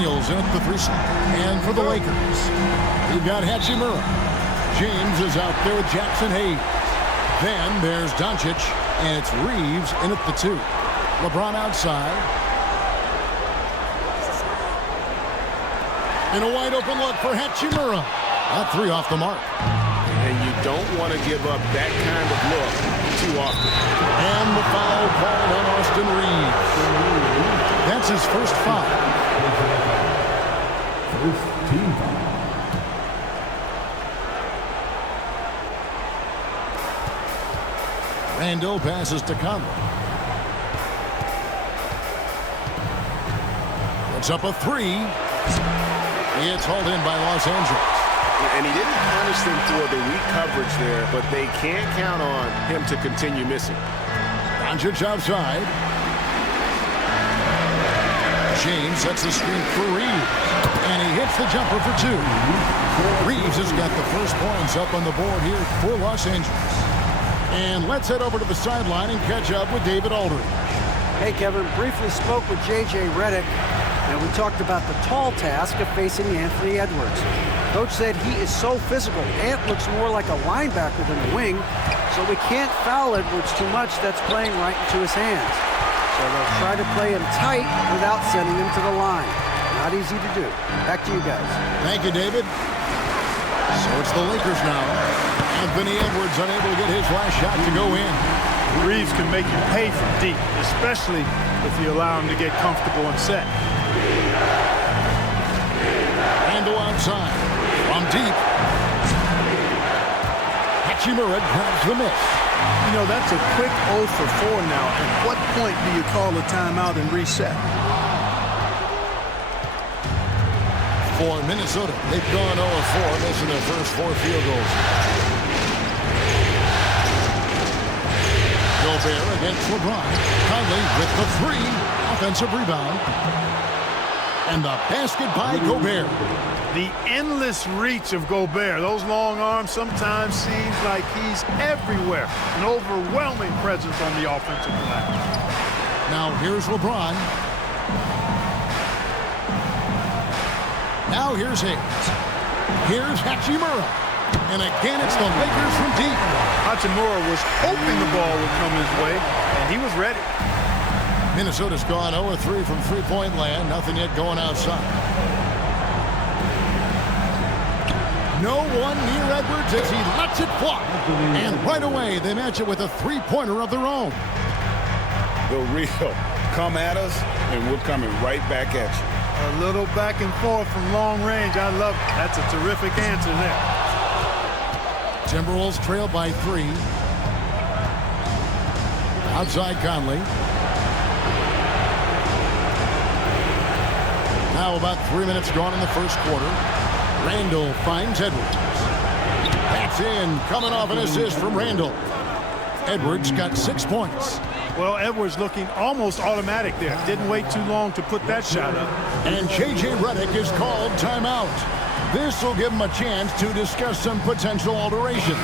McDaniels in at the 3 slot. And for the Lakers, we've got Hachimura. James is out there with Jackson Hayes. Then there's Doncic, and it's Reeves in at the 2. LeBron outside. And a wide open look for Hachimura. That 3 off the mark. And you don't want to give up that kind of look too often. And the foul called on Austin Reeves. That's his first foul. First team foul. Randall passes to Conley. Puts up a 3. It's hauled in by Los Angeles. And he didn't punish them for the weak coverage there, but they can't count on him to continue missing. Doncic outside. James sets the screen for Reeves. And he hits the jumper for 2. Reeves has got the first points up on the board here for Los Angeles. And let's head over to the sideline and catch up with David Aldridge. Hey, Kevin, briefly spoke with J.J. Redick, and we talked about the tall task of facing Anthony Edwards. Coach said he is so physical. Ant looks more like a linebacker than a wing, so we can't foul Edwards too much. That's playing right into his hands. So they'll try to play him tight without sending him to the line. Not easy to do. Back to you guys. Thank you, David. So it's the Lakers now. Anthony Edwards unable to get his last shot to go in. Reeves can make you pay from deep, especially if you allow him to get comfortable and set. Randall outside. From deep. Hachimura grabs the miss. You know, that's a quick 0 for 4 now. At what point do you call a timeout and reset? For Minnesota, they've gone 0-4, missing their first 4 field goals. Gobert against LeBron. Conley with the 3. Offensive rebound. And the basket by Gobert. The endless reach of Gobert. Those long arms sometimes seems like he's everywhere. An overwhelming presence on the offensive glass. Now here's LeBron. Now here's Hayes. Here's Hachimura. And again, it's the Lakers from deep. Hachimura was hoping the ball would come his way, and he was ready. Minnesota's gone 0-3 from three-point land. Nothing yet going outside. No one near Edwards as he lets it fly. And right away, they match it with a three-pointer of their own. The real come at us, and we're coming right back at you. A little back and forth from long range. I love it. That's a terrific answer there. Timberwolves trail by 3. Outside Conley. Now about 3 minutes gone in the first quarter. Randall finds Edwards. That's in, coming off an assist from Randall. Edwards got 6 points. Well, Edwards looking almost automatic there. Didn't wait too long to put that shot up. And J.J. Redick is called timeout. This will give him a chance to discuss some potential alterations.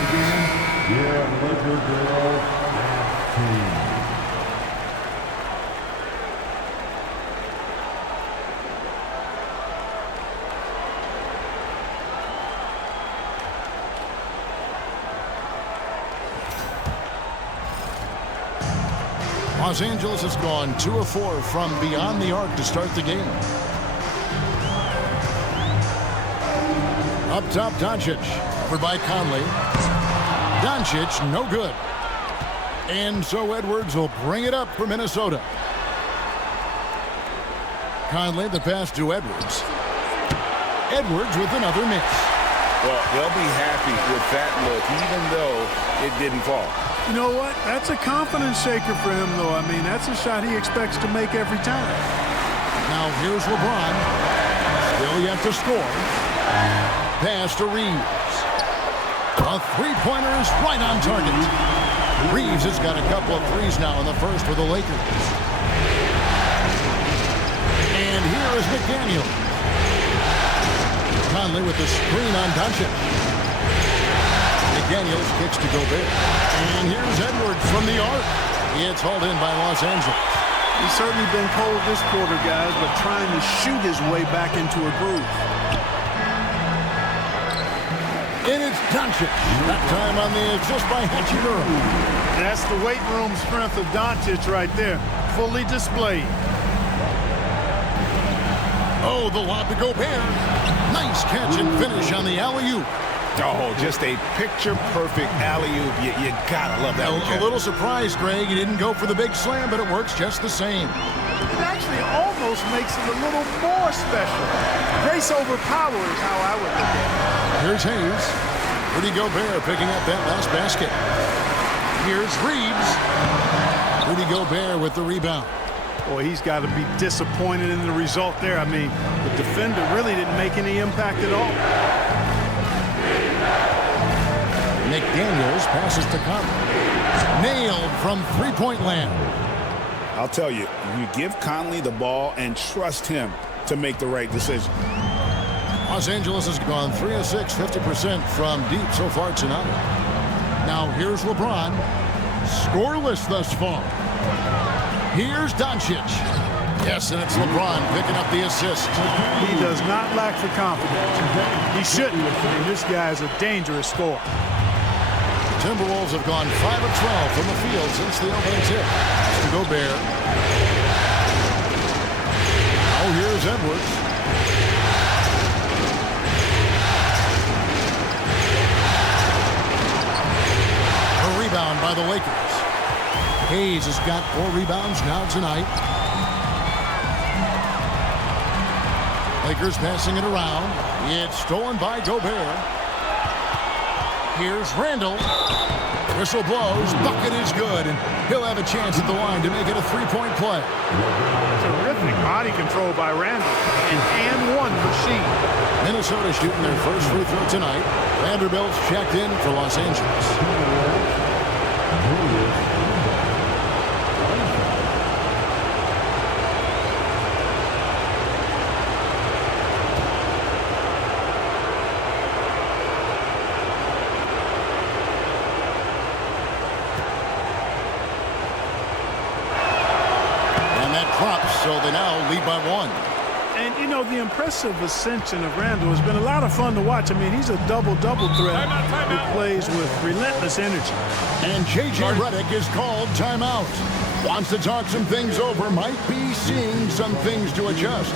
Los Angeles has gone 2 of 4 from beyond the arc to start the game. Up top, Doncic, covered by Conley. Doncic, no good. And so Edwards will bring it up for Minnesota. Conley, the pass to Edwards. Edwards with another miss. Well, they'll be happy with that look, even though it didn't fall. You know what? That's a confidence shaker for him, though. I mean, that's a shot he expects to make every time. Now here's LeBron. Still yet to score. Pass to Reeves. A three-pointer is right on target. Reeves has got a couple of threes now in the first for the Lakers. And here is McDaniels. Conley with the screen on Doncic. McDaniels kicks to Gobert. And here's Edwards from the arc. It's hauled in by Los Angeles. He's certainly been cold this quarter, guys, but trying to shoot his way back into a groove. And it's Doncic. That time on the assist by Hachimura. That's the weight room strength of Doncic right there, fully displayed. Oh, the lob to Gobert. Nice catch and finish on the alley-oop. Oh, just a picture-perfect alley-oop. You gotta love that. A little surprised, Greg. He didn't go for the big slam, but it works just the same. It actually almost makes it a little more special. Grace over power is how I would look at it. Here's Hayes. Rudy Gobert picking up that last basket. Here's Reeves. Rudy Gobert with the rebound. Boy, he's got to be disappointed in the result there. I mean, the defender really didn't make any impact at all. McDaniels passes to Conley. Nailed from three-point land. I'll tell you, you give Conley the ball and trust him to make the right decision. Los Angeles has gone 3 of 6, 50% from deep so far tonight. Now here's LeBron. Scoreless thus far. Here's Doncic. Yes, and it's LeBron picking up the assist. He does not lack for confidence. He shouldn't. I mean, this guy is a dangerous scorer. Timberwolves have gone 5 of 12 from the field since the opening tip. To Gobert. Oh, here's Edwards. A rebound by the Lakers. Hayes has got 4 rebounds now tonight. Lakers passing it around. It's stolen by Gobert. Here's Randall. Whistle blows. Bucket is good. And he'll have a chance at the line to make it a three-point play. Terrific body control by Randall. An and one machine. Minnesota shooting their first free throw tonight. Vanderbilt's checked in for Los Angeles. So they now lead by 1. And, you know, the impressive ascension of Randall has been a lot of fun to watch. I mean, he's a double-double threat who plays with relentless energy. And J.J. Redick is called timeout. Wants to talk some things over. Might be seeing some things to adjust.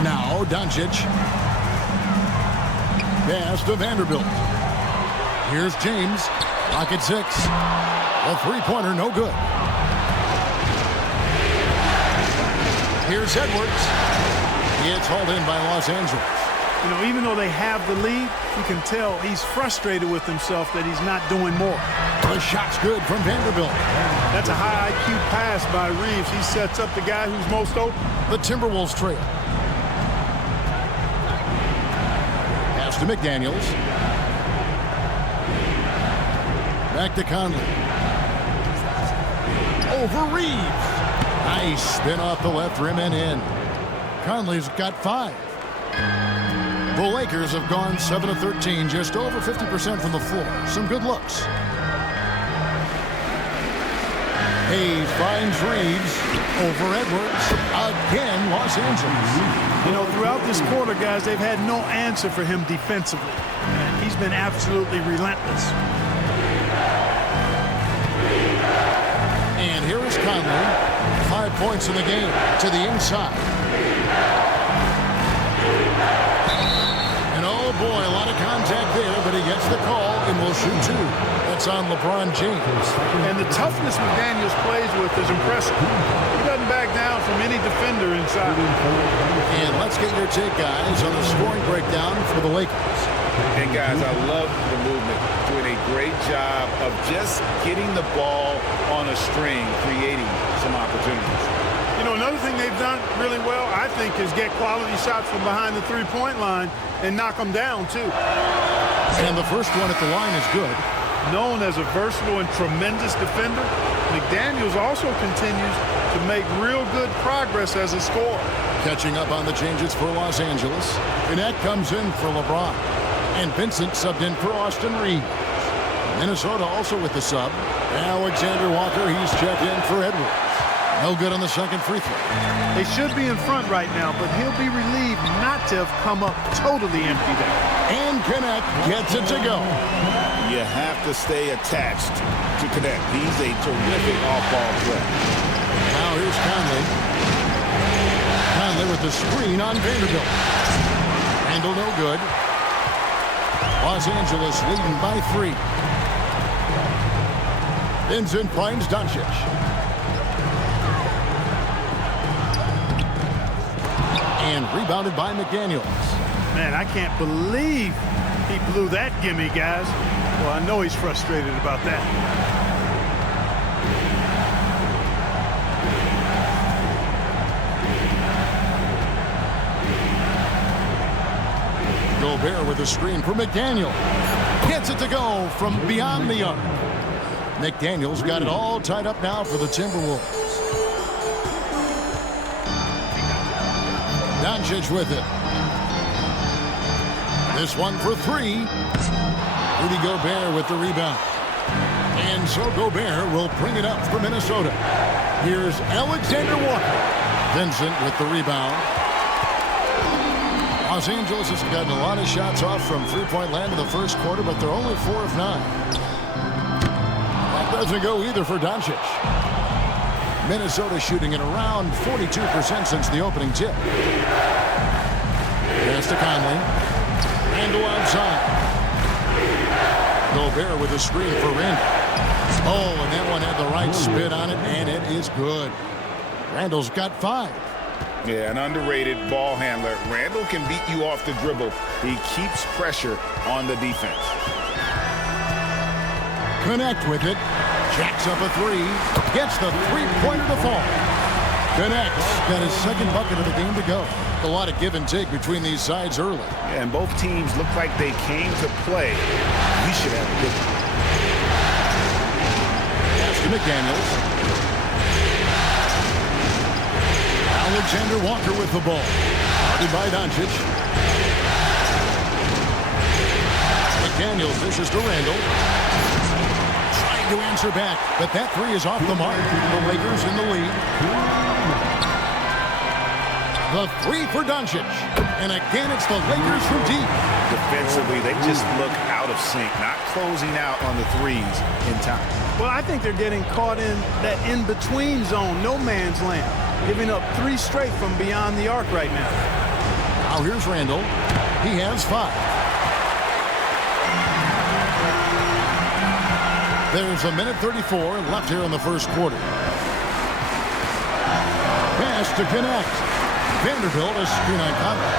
Now Doncic. Pass to Vanderbilt. Here's James. Pocket 6. A three-pointer, no good. Here's Edwards. It's hauled in by Los Angeles. You know, even though they have the lead, you can tell he's frustrated with himself that he's not doing more. The shot's good from Vanderbilt. That's a high IQ pass by Reeves. He sets up the guy who's most open. The Timberwolves trail. Pass to McDaniels. Back to Conley. Over Reeves. Nice spin off the left rim and in. Conley's got 5. The Lakers have gone 7 of 13, just over 50% from the floor. Some good looks. Hayes finds Reeves over Edwards. Again, Los Angeles. You know, throughout this quarter, guys, they've had no answer for him defensively. And he's been absolutely relentless. And here is Conley. 5 points in the game to the inside. And oh boy, a lot of contact there, but he gets the call and will shoot 2. That's on LeBron James. And the toughness McDaniels plays with is impressive. He doesn't back down from any defender inside. And let's get your take, guys, on the scoring breakdown for the Lakers. And, guys, I love the movement. Doing a great job of just getting the ball on a string, creating some opportunities. You know, another thing they've done really well, I think, is get quality shots from behind the three-point line and knock them down, too. And the first one at the line is good. Known as a versatile and tremendous defender, McDaniels also continues to make real good progress as a scorer. Catching up on the changes for Los Angeles. Connect comes in for LeBron. And Vincent subbed in for Austin Reeves. Minnesota also with the sub. Alexander Walker, he's checked in for Edwards. No good on the second free throw. They should be in front right now, but he'll be relieved not to have come up totally empty there. And Connect gets it to go. You have to stay attached to Connect. He's a terrific off-ball threat. Now here's Conley. Conley with the screen on Vanderbilt. Handle no good. Los Angeles leading by 3. Vincent finds Doncic. And rebounded by McDaniels. Man, I can't believe he blew that gimme, guys. Well, I know he's frustrated about that. Gobert with a screen for McDaniel. Gets it to go from beyond the arc. McDaniels got it all tied up now for the Timberwolves. Doncic with it. This one for 3. Rudy Gobert with the rebound. And so Gobert will bring it up for Minnesota. Here's Alexander Walker. Vincent with the rebound. Los Angeles has gotten a lot of shots off from three-point land in the first quarter, but they're only 4 of 9. That doesn't go either for Doncic. Minnesota shooting at around 42% since the opening tip. Pass to Conley. Randle outside. Gobert with a screen for Randle. Oh, and that one had the right spin on it, and it is good. Randle's got 5. Yeah, an underrated ball handler. Randle can beat you off the dribble. He keeps pressure on the defense. Connect with it. Jacks up a 3. Gets the three-pointer to fall. Connects. Got his second bucket of the game to go. A lot of give and take between these sides early. Yeah, and both teams look like they came to play. We should have a good one. Pass to McDaniels. Alexander Walker with the ball. Guarded by Doncic. McDaniels dishes to Randle. Trying to answer back, but that 3 is off the mark. The Lakers in the lead. The 3 for Doncic. And again, it's the Lakers from deep. Defensively, they just look out of sync, not closing out on the threes in time. Well, I think they're getting caught in that in-between zone, no man's land, giving up 3 straight from beyond the arc right now. Now here's Randle. He has 5. There's a minute 34 left here in the first quarter. Pass to Connect. Vanderbilt a screen on Conley.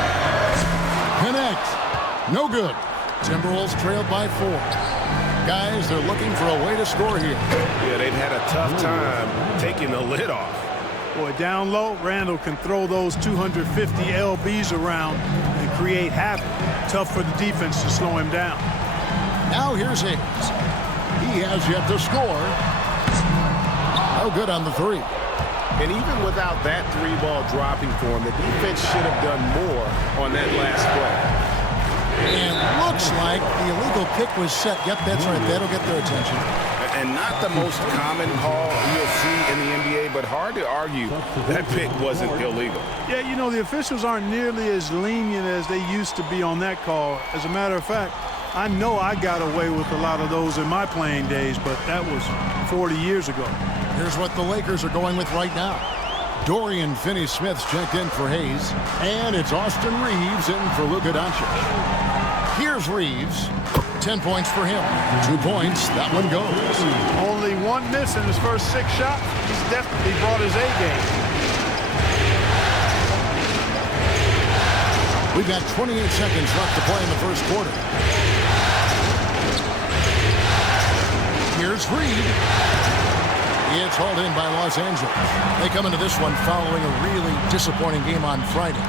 Connect. No good. Timberwolves trailed by 4. Guys, they're looking for a way to score here. Yeah, they've had a tough time taking the lid off. Boy, down low, Randle can throw those 250 LBs around and create havoc. Tough for the defense to slow him down. Now here's Hayes. He has yet to score. No good on the 3. And even without that 3-ball dropping for him, the defense should have done more on that last play. And looks like the illegal kick was set. Yep, that's right. That'll get their attention. And not the most common call you'll see in the NBA, but hard to argue that pick wasn't illegal. Yeah, you know, the officials aren't nearly as lenient as they used to be on that call. As a matter of fact, I know I got away with a lot of those in my playing days, but that was 40 years ago. Here's what the Lakers are going with right now. Dorian Finney-Smith's checked in for Hayes. And it's Austin Reeves in for Luka Doncic. Here's Reeves. 10 points for him. 2 points. That one goes. Only one miss in his first 6 shots. He's definitely brought his A game. We've got 28 seconds left to play in the first quarter. Here's Reed. It's hauled in by Los Angeles. They come into this one following a really disappointing game on Friday.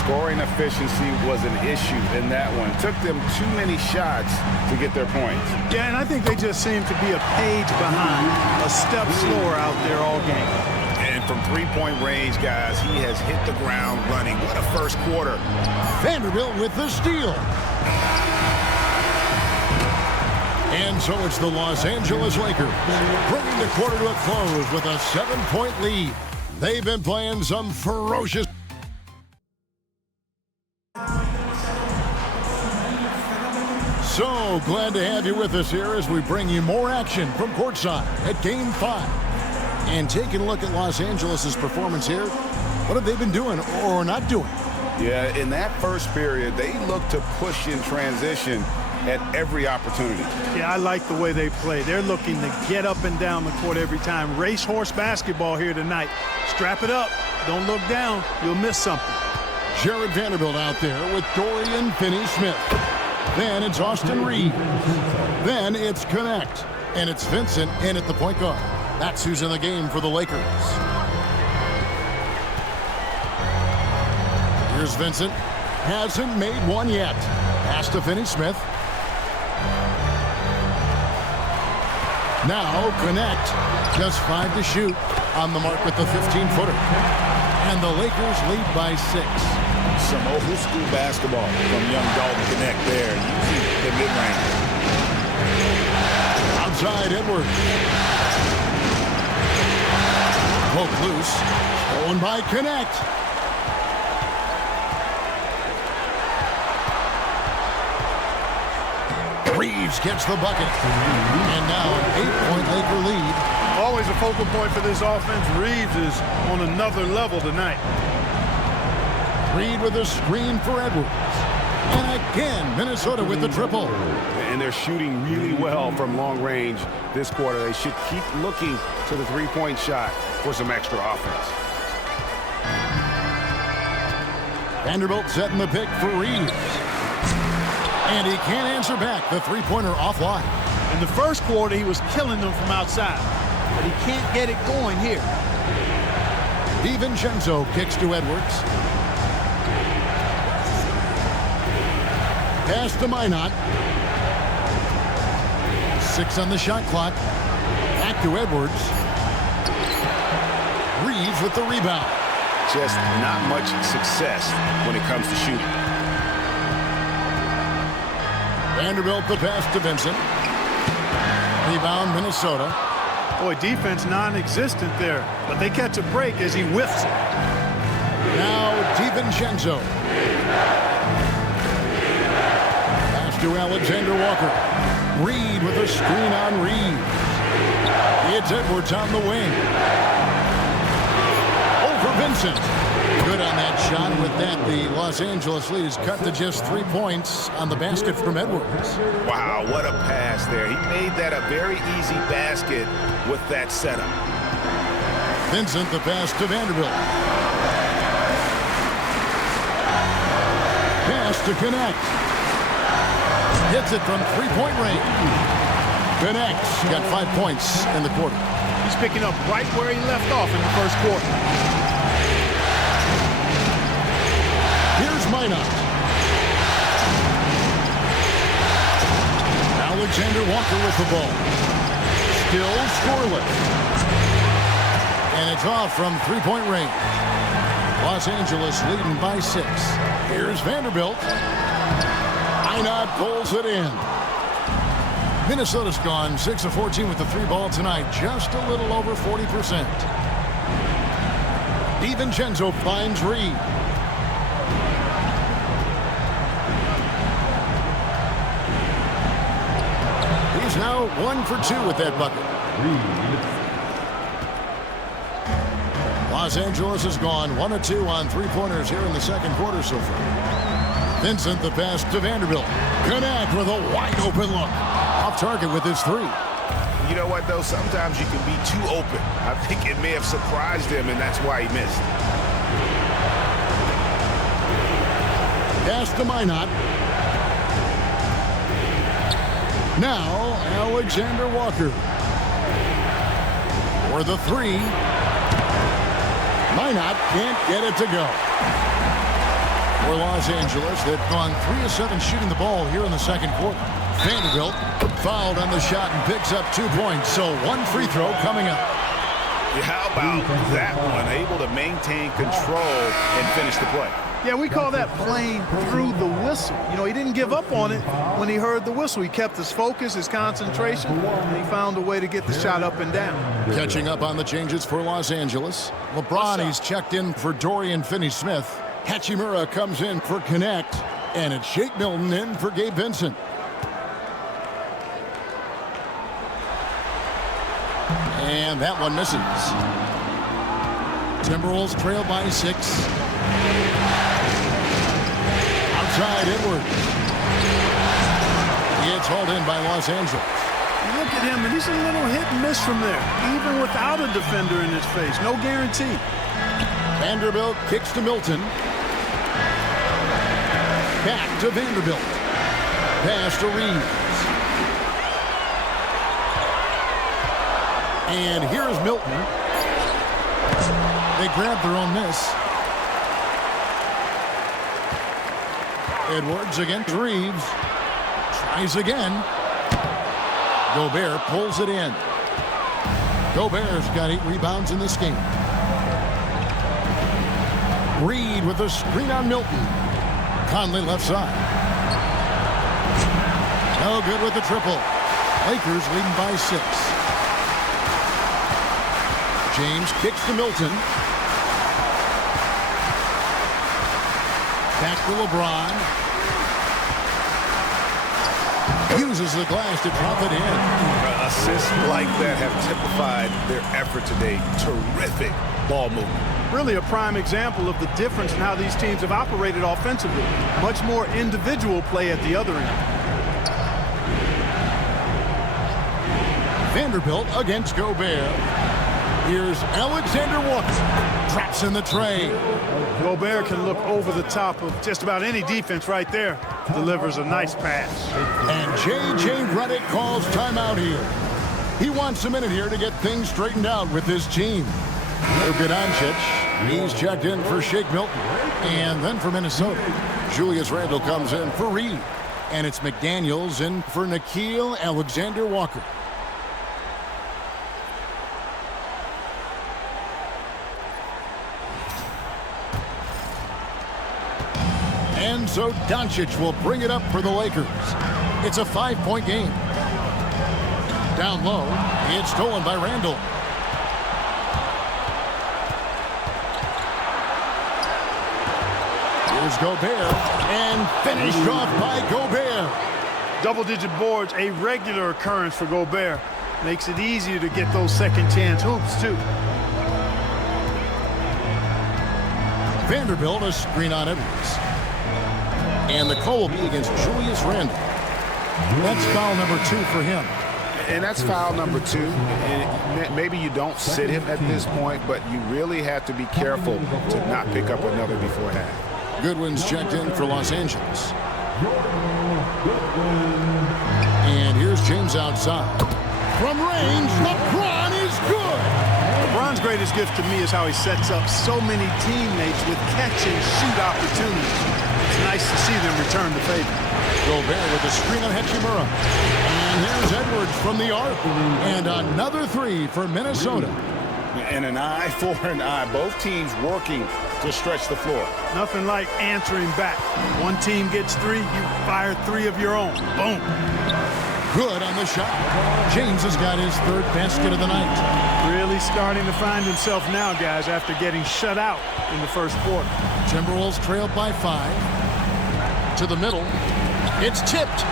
Scoring efficiency was an issue in that one. Took them too many shots to get their points. Yeah, and I think they just seem to be a page behind, a step slower out there all game. And from three-point range, guys, he has hit the ground running. What a first quarter. Vanderbilt with the steal. And so it's the Los Angeles Lakers bringing the quarter to a close with a 7-point lead. They've been playing some ferocious. So glad to have you with us here as we bring you more action from courtside at Game 5. And taking a look at Los Angeles' performance here, what have they been doing or not doing? Yeah, in that first period, they looked to push in transition at every opportunity. Yeah, I like the way they play. They're looking to get up and down the court every time. Racehorse basketball here tonight. Strap it up. Don't look down. You'll miss something. Jared Vanderbilt out there with Dorian Finney-Smith. Then it's Austin Reed. Then it's Connect. And it's Vincent in at the point guard. That's who's in the game for the Lakers. Here's Vincent. Hasn't made one yet. Pass to Finney-Smith. Now Connect. Just 5 to shoot. On the mark with the 15-footer. And the Lakers lead by 6. Some old school basketball from young Dalton Connect there, using the mid-range. Outside Edwards. Poke loose. Stolen by Connect. Reeves gets the bucket. And now an 8-point Laker lead. Always a focal point for this offense. Reeves is on another level tonight. Reed with a screen for Edwards. And again, Minnesota with the triple. And they're shooting really well from long range this quarter. They should keep looking to the three-point shot for some extra offense. Vanderbilt setting the pick for Reeves. And he can't answer back. The three-pointer offline. In the first quarter, he was killing them from outside. But he can't get it going here. DiVincenzo kicks to Edwards. Pass to Minot. 6 on the shot clock. Back to Edwards. Reeves with the rebound. Just not much success when it comes to shooting. Vanderbilt the pass to Vincent. Rebound Minnesota. Boy, defense non-existent there, but they catch a break as he whiffs it. Now DiVincenzo. Pass to Alexander Walker. Reed with a screen on Reeves. It's Edwards on the wing. Over Vincent. Good on that shot. With that, the Los Angeles lead is cut to just 3 points on the basket from Edwards. Wow, what a pass there. He made that a very easy basket with that setup. Vincent the pass to Vanderbilt. Pass to Connect. Hits it from three-point range. Connect's got 5 points in the quarter. He's picking up right where he left off in the first quarter. Here's Minot. Alexander Walker with the ball. Still scoreless. And it's off from three-point range. Los Angeles leading by 6. Here's Vanderbilt. Minot pulls it in. Minnesota's gone 6 of 14 with the 3-ball tonight. Just a little over 40%. DiVincenzo finds Reed. He's now 1 for 2 with that bucket. Los Angeles has gone 1 of 2 on three-pointers here in the second quarter so far. Vincent the pass to Vanderbilt. Connect with a wide open look. Off target with his three. You know what, though? Sometimes you can be too open. I think it may have surprised him, and that's why he missed. Pass to Minot. Now, Alexander Walker. For the three. Minot can't get it to go. For Los Angeles, they've gone 3 of 7 shooting the ball here in the second quarter. Vanderbilt fouled on the shot and picks up 2 points, so 1 free throw coming up. How about that one? Able to maintain control and finish the play. Yeah, we call that playing through the whistle. You know, he didn't give up on it when he heard the whistle. He kept his focus, his concentration, and he found a way to get the shot up and down. Catching up on the changes for Los Angeles. LeBron, he's checked in for Dorian Finney-Smith. Hachimura comes in for Connect, and it's Shake Milton in for Gabe Vincent. And that one misses. Timberwolves trail by 6. Outside Edwards. It's hauled in by Los Angeles. Look at him, and he's a little hit and miss from there, even without a defender in his face. No guarantee. Vanderbilt kicks to Milton. Back to Vanderbilt. Pass to Reeves. And here's Milton. They grab their own miss. Edwards against Reeves. Tries again. Gobert pulls it in. Gobert's got 8 rebounds in this game. Reed with a screen on Milton. Conley left side. No good with the triple. Lakers leading by 6. James kicks to Milton. Back to LeBron. Uses the glass to drop it in. Assists like that have typified their effort today. Terrific ball movement. Really a prime example of the difference in how these teams have operated offensively. Much more individual play at the other end. Vanderbilt against Gobert. Here's Alexander Walker. Traps in the tray. Gobert can look over the top of just about any defense right there. Delivers a nice pass. And J.J. Redick calls timeout here. He wants a minute here to get things straightened out with his team. Luka Doncic, he's checked in for Shake Milton. And then for Minnesota, Julius Randle comes in for Reed. And it's McDaniels in for Nickeil Alexander-Walker. And so Doncic will bring it up for the Lakers. It's a 5-point game. Down low, it's stolen by Randle. Here's Gobert, and finished off by Gobert. Double-digit boards, a regular occurrence for Gobert. Makes it easier to get those second-chance hoops, too. Vanderbilt, a screen on Edwards. And the call will be against Julius Randle. That's foul number 2 for him. And that's foul number 2. And maybe you don't sit him at this point, but you really have to be careful to not pick up another before half. Goodwin's checked in for Los Angeles. And here's James outside. From range, LeBron is good. LeBron's greatest gift to me is how he sets up so many teammates with catch-and-shoot opportunities. It's nice to see them return the favor. Gobert with a screen on Hachimura. And here's Edwards from the arc. And another 3 for Minnesota. And an eye for an eye. Both teams working to stretch the floor. Nothing like answering back. One team gets 3, you fire 3 of your own. Boom. Good on the shot. James has got his 3rd basket of the night. Really starting to find himself now, guys, after getting shut out in the first quarter. Timberwolves trailed by 5. To the middle. It's tipped.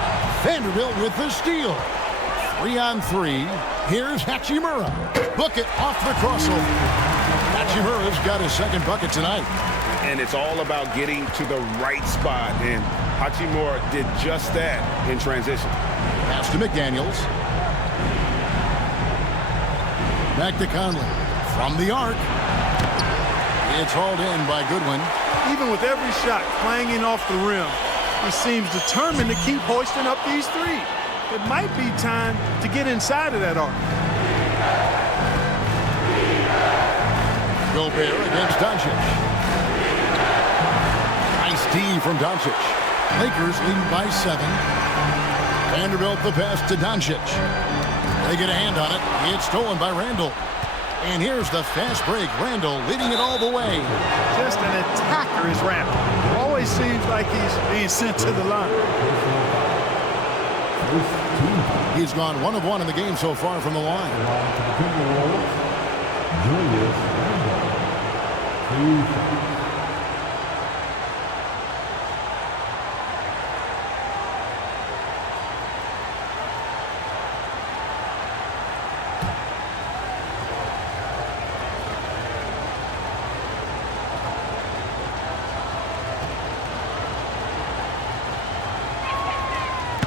Vanderbilt with the steal. 3 on 3. Here's Hachimura. Book it off the crossover. Hachimura's got his 2nd bucket tonight. and it's all about getting to the right spot. And Hachimura did just that in transition. Pass to McDaniels. Back to Conley. From the arc. It's hauled in by Goodwin. Even with every shot clanging off the rim, he seems determined to keep hoisting up these threes. It might be time to get inside of that arc. Gobert against Doncic. Nice D from Doncic. Lakers leading by 7. Vanderbilt the pass to Doncic. They get a hand on it. It's stolen by Randall. And here's the fast break. Randall leading it all the way. Just an attacker is Randall. Always seems like he's being sent to the line. He's gone 1 of 1 in the game so far from the line.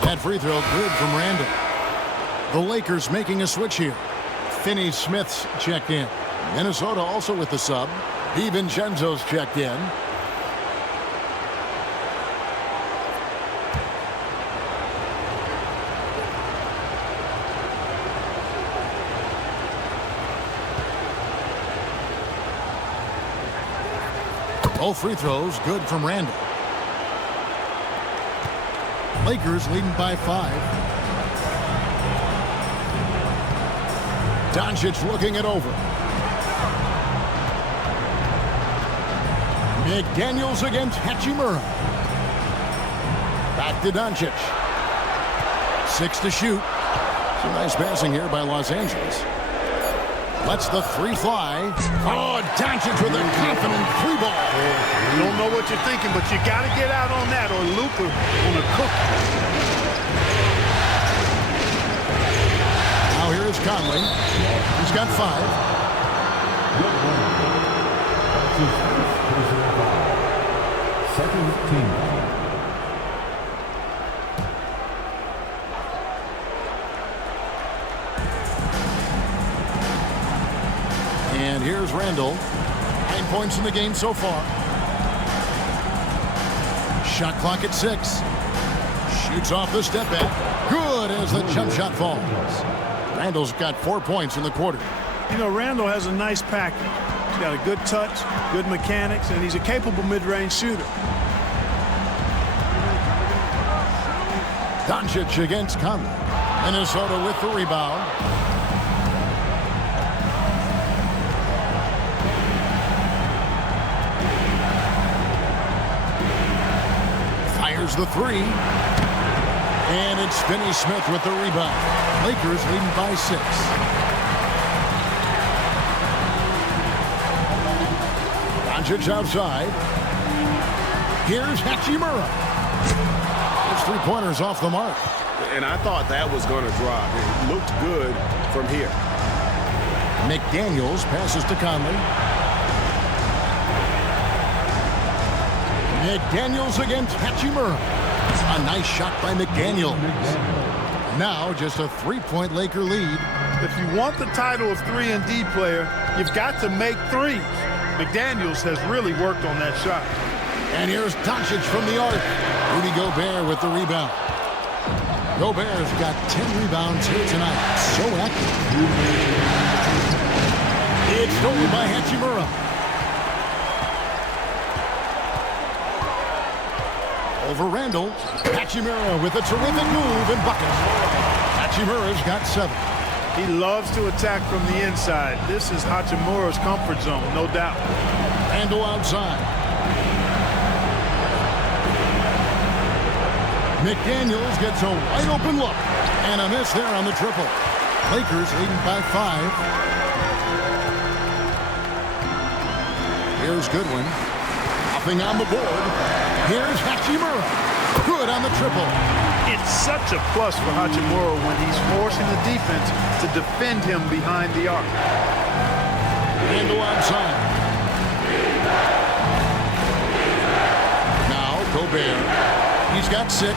That free throw good from Randall. The Lakers making a switch here. Finney-Smith's checked in. Minnesota also with the sub. DiVincenzo's checked in. Both free throws good from Randall. Lakers leading by 5. Doncic looking it over. McDaniels against Hachimura. Back to Doncic. 6 to shoot. Some nice passing here by Los Angeles. Lets the 3 fly. Oh, Doncic with a confident 3 ball. You don't know what you're thinking, but you got to get out on that or Luka on a cook. Now here is Conley. He's got 5. Second team. And here's Randall. 9 points in the game so far. Shot clock at 6. Shoots off the step back. Good as the jump shot falls. Randall's got 4 points in the quarter. You know, Randall has a nice package. He's got a good touch, good mechanics, and he's a capable mid-range shooter. Doncic against Conley. Minnesota with the rebound. Fires the 3. And it's Finney-Smith with the rebound. Lakers leading by 6. Doncic outside. Here's Hachimura. His 3-pointers off the mark. And I thought that was going to drop. It looked good from here. McDaniels passes to Conley. McDaniels against Hachimura. A nice shot by McDaniels. Now just a 3-point Laker lead. If you want the title of 3-and-D player, you've got to make threes. McDaniels has really worked on that shot. And here's Doncic from the arc. Rudy Gobert with the rebound. Gobert's got 10 rebounds here tonight. So active. It's stolen by Hachimura. Over Randall. Hachimura with a terrific move and bucket. Hachimura's got 7. He loves to attack from the inside. This is Hachimura's comfort zone, no doubt. Randall outside. McDaniels gets a wide open look. And a miss there on the triple. Lakers leading by 5. Here's Goodwin. Nothing on the board. Here's Hachimura. Good on the triple. It's such a plus for Hachimura when he's forcing the defense to defend him behind the arc. Randall outside. Gobert. He's got 6.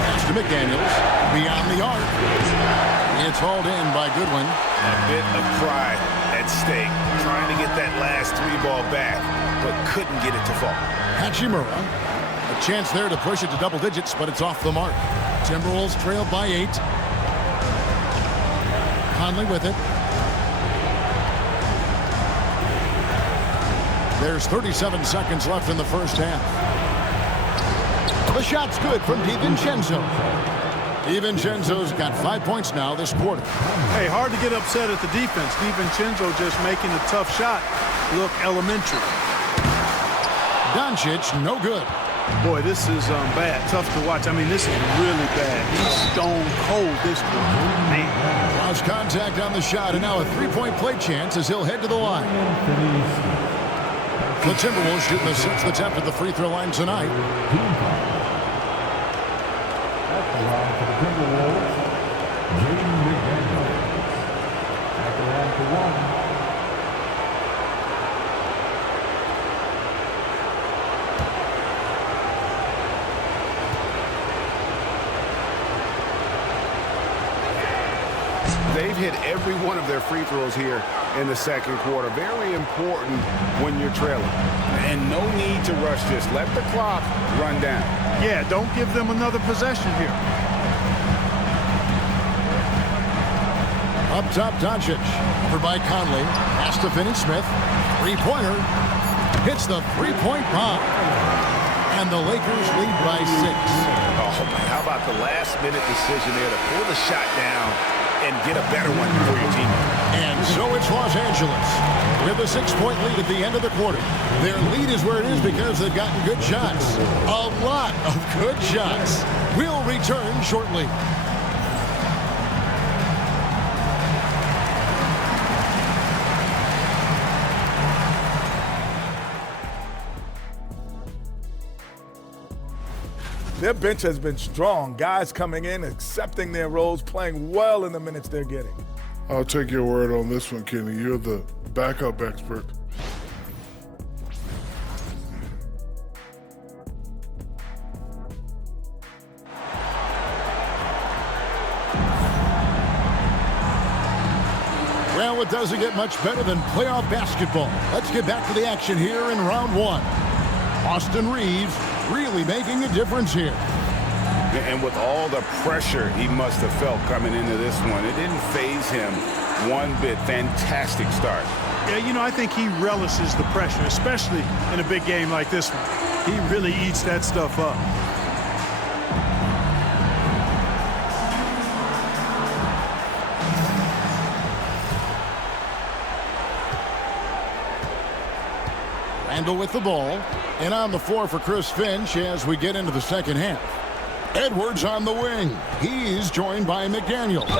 Pass to McDaniels. Beyond the arc. It's hauled in by Goodwin. A bit of pride at stake. Trying to get that last 3 ball back, but couldn't get it to fall. Hachimura. A chance there to push it to double digits, but it's off the mark. Timberwolves trailed by 8. Conley with it. There's 37 seconds left in the first half. The shot's good from DiVincenzo. DiVincenzo's got 5 points now this quarter. Hey, hard to get upset at the defense. DiVincenzo just making a tough shot look elementary. Doncic, no good. Boy, this is bad. Tough to watch. I mean, this is really bad. He's stone cold this quarter. Man. Lost contact on the shot, and now a 3-point play chance as he'll head to the line. The Timberwolves shooting the 6th attempt at the free throw line tonight. At the line for the Timberwolves, Jaden McDaniels. At the line for 1. They've hit every one of their free throws here in the second quarter. Very important when you're trailing. And no need to rush this. Let the clock run down. Yeah, don't give them another possession here. Up top, Doncic. Over by Conley. Pass to Finney-Smith. 3-pointer. Hits the 3-point bomb. And the Lakers lead by 6. Oh, man, how about the last-minute decision there to pull the shot down and get a better one for your team. And so it's Los Angeles with a 6-point lead at the end of the quarter. Their lead is where it is because they've gotten good shots. A lot of good shots. We'll return shortly. Their bench has been strong. Guys coming in, accepting their roles, playing well in the minutes they're getting. I'll take your word on this one, Kenny. You're the backup expert. Well, it doesn't get much better than playoff basketball. Let's get back to the action here in round 1. Austin Reeves really making a difference here. And with all the pressure he must have felt coming into this one, it didn't faze him one bit. Fantastic start. Yeah, you know, I think he relishes the pressure, especially in a big game like this one. He really eats that stuff up. Randall with the ball. And on the floor for Chris Finch as we get into the second half. Edwards on the wing. He's joined by McDaniels.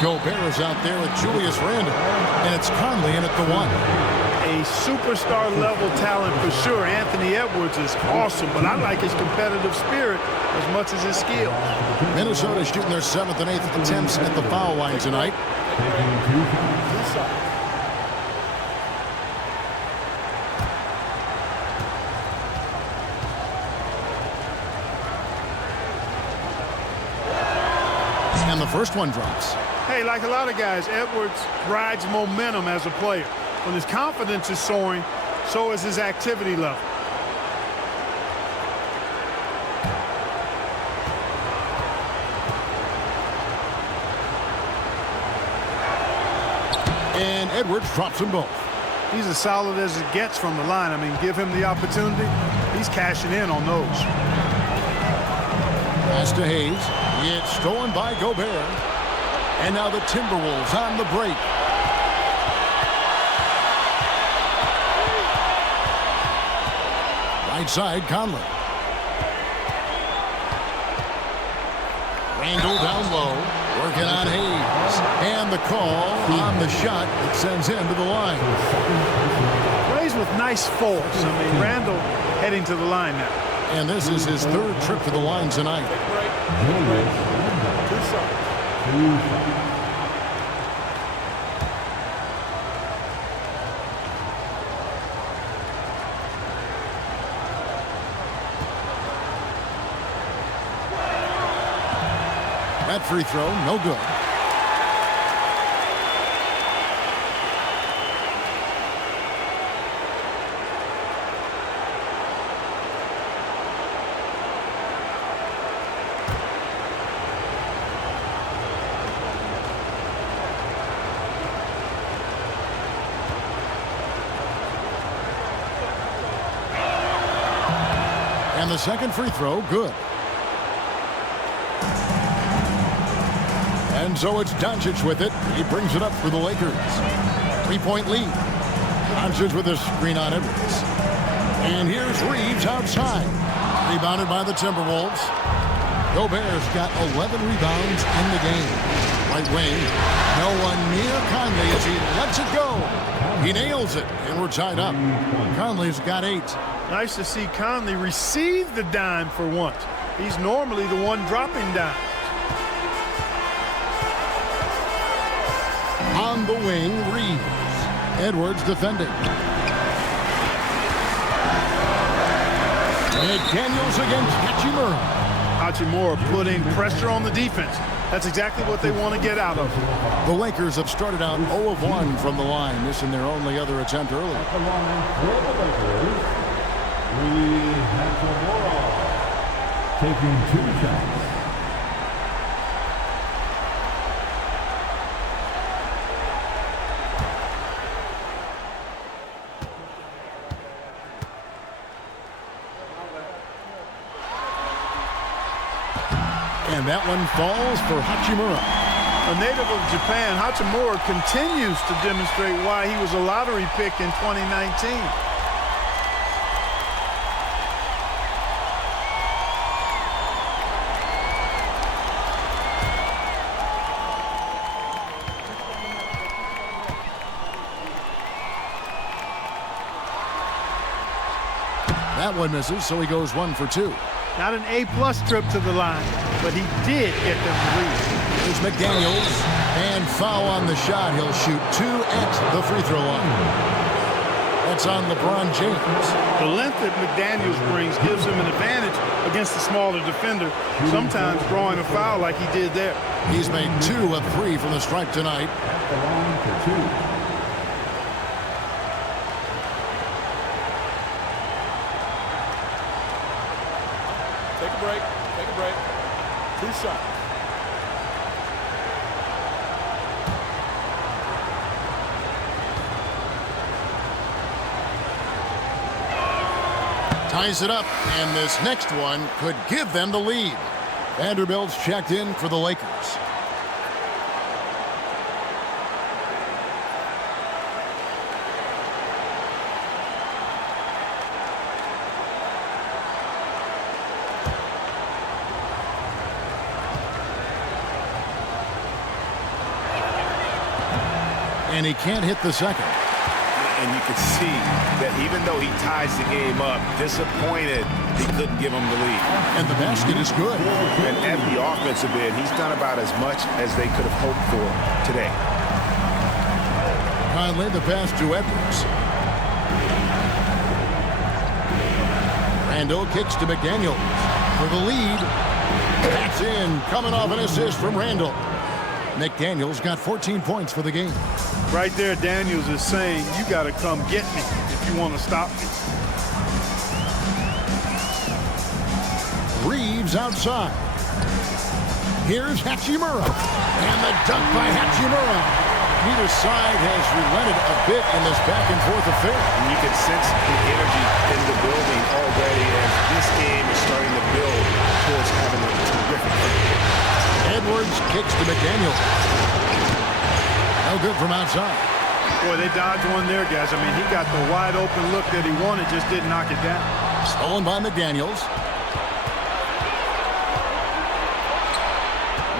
Gobert is out there with Julius Randle. And it's Conley in at the 1. A superstar-level talent for sure. Anthony Edwards is awesome, but I like his competitive spirit as much as his skill. Minnesota shooting their 7th and 8th attempts at the foul line tonight. And the first one drops. Hey, like a lot of guys, Edwards rides momentum as a player. When his confidence is soaring, so is his activity level. And Edwards drops them both. He's as solid as it gets from the line. I mean, give him the opportunity. He's cashing in on those. Pass to Hayes. It's stolen by Gobert. And now the Timberwolves on the break. Right side, Conley. Randall down low. Working on Hayes. And the call on the shot that sends him to the line. Plays with nice force. I mean, Randall heading to the line now. And this is his 3rd trip to the line tonight. free throw, no good. And the second free throw, good. And so it's Doncic with it. He brings it up for the Lakers. 3-point lead. Doncic with a screen on Edwards. And here's Reeves outside. Rebounded by the Timberwolves. Gobert's got 11 rebounds in the game. Right wing. No one near Conley as he lets it go. He nails it, and we're tied up. Conley's got 8. Nice to see Conley receive the dime for once. He's normally the one dropping dimes. On the wing, Reeves. Edwards defending. McDaniels against Hachimura. Hachimura putting pressure on the defense. That's exactly what they want to get out of it. The Lakers have started out 0 of 1 from the line, missing their only other attempt early. Taking 2 shots. And that one falls for Hachimura. A native of Japan, Hachimura continues to demonstrate why he was a lottery pick in 2019. That one misses, so he goes 1 for 2. Not an A-plus trip to the line, but he did get them to lead. There's McDaniels, and foul on the shot. He'll shoot 2 at the free throw line. That's on LeBron James. The length that McDaniels brings gives him an advantage against the smaller defender, sometimes drawing a foul like he did there. He's made 2 of 3 from the stripe tonight. At the line for 2. Take a break. Take a break. 2 shots. Ties it up, and this next one could give them the lead. Vanderbilt's checked in for the Lakers. And he can't hit the second. And you can see that even though he ties the game up, disappointed he couldn't give him the lead. And the basket is good. And at the offensive end, he's done about as much as they could have hoped for today. Conley the pass to Edwards. Randall kicks to McDaniels for the lead. That's in, coming off an assist from Randall. McDaniels got 14 points for the game. Right there, Daniels is saying, you got to come get me if you want to stop me. Reeves outside. Here's Hachimura. And the dunk by Hachimura. Neither side has relented a bit in this back-and-forth affair. And you can sense the energy in the building already as this game is starting to build towards having a terrific game. Edwards kicks to McDaniels. No good from outside. Boy, they dodged one there, guys. I mean, he got the wide-open look that he wanted, just didn't knock it down. Stolen by McDaniels.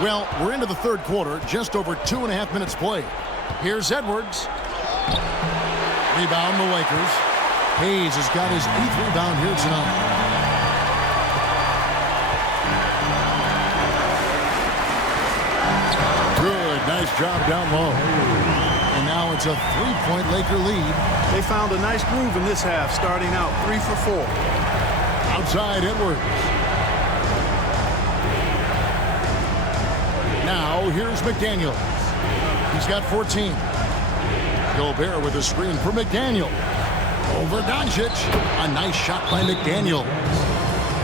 Well, we're into the third quarter, just over 2.5 minutes played. Here's Edwards. Rebound the Lakers. Hayes has got his 8th rebound here tonight. Nice job down low. And now it's a 3-point Laker lead. They found a nice groove in this half, starting out 3 for 4. Outside Edwards. Now here's McDaniels. He's got 14. Gobert with a screen for McDaniel. Over Doncic. A nice shot by McDaniel.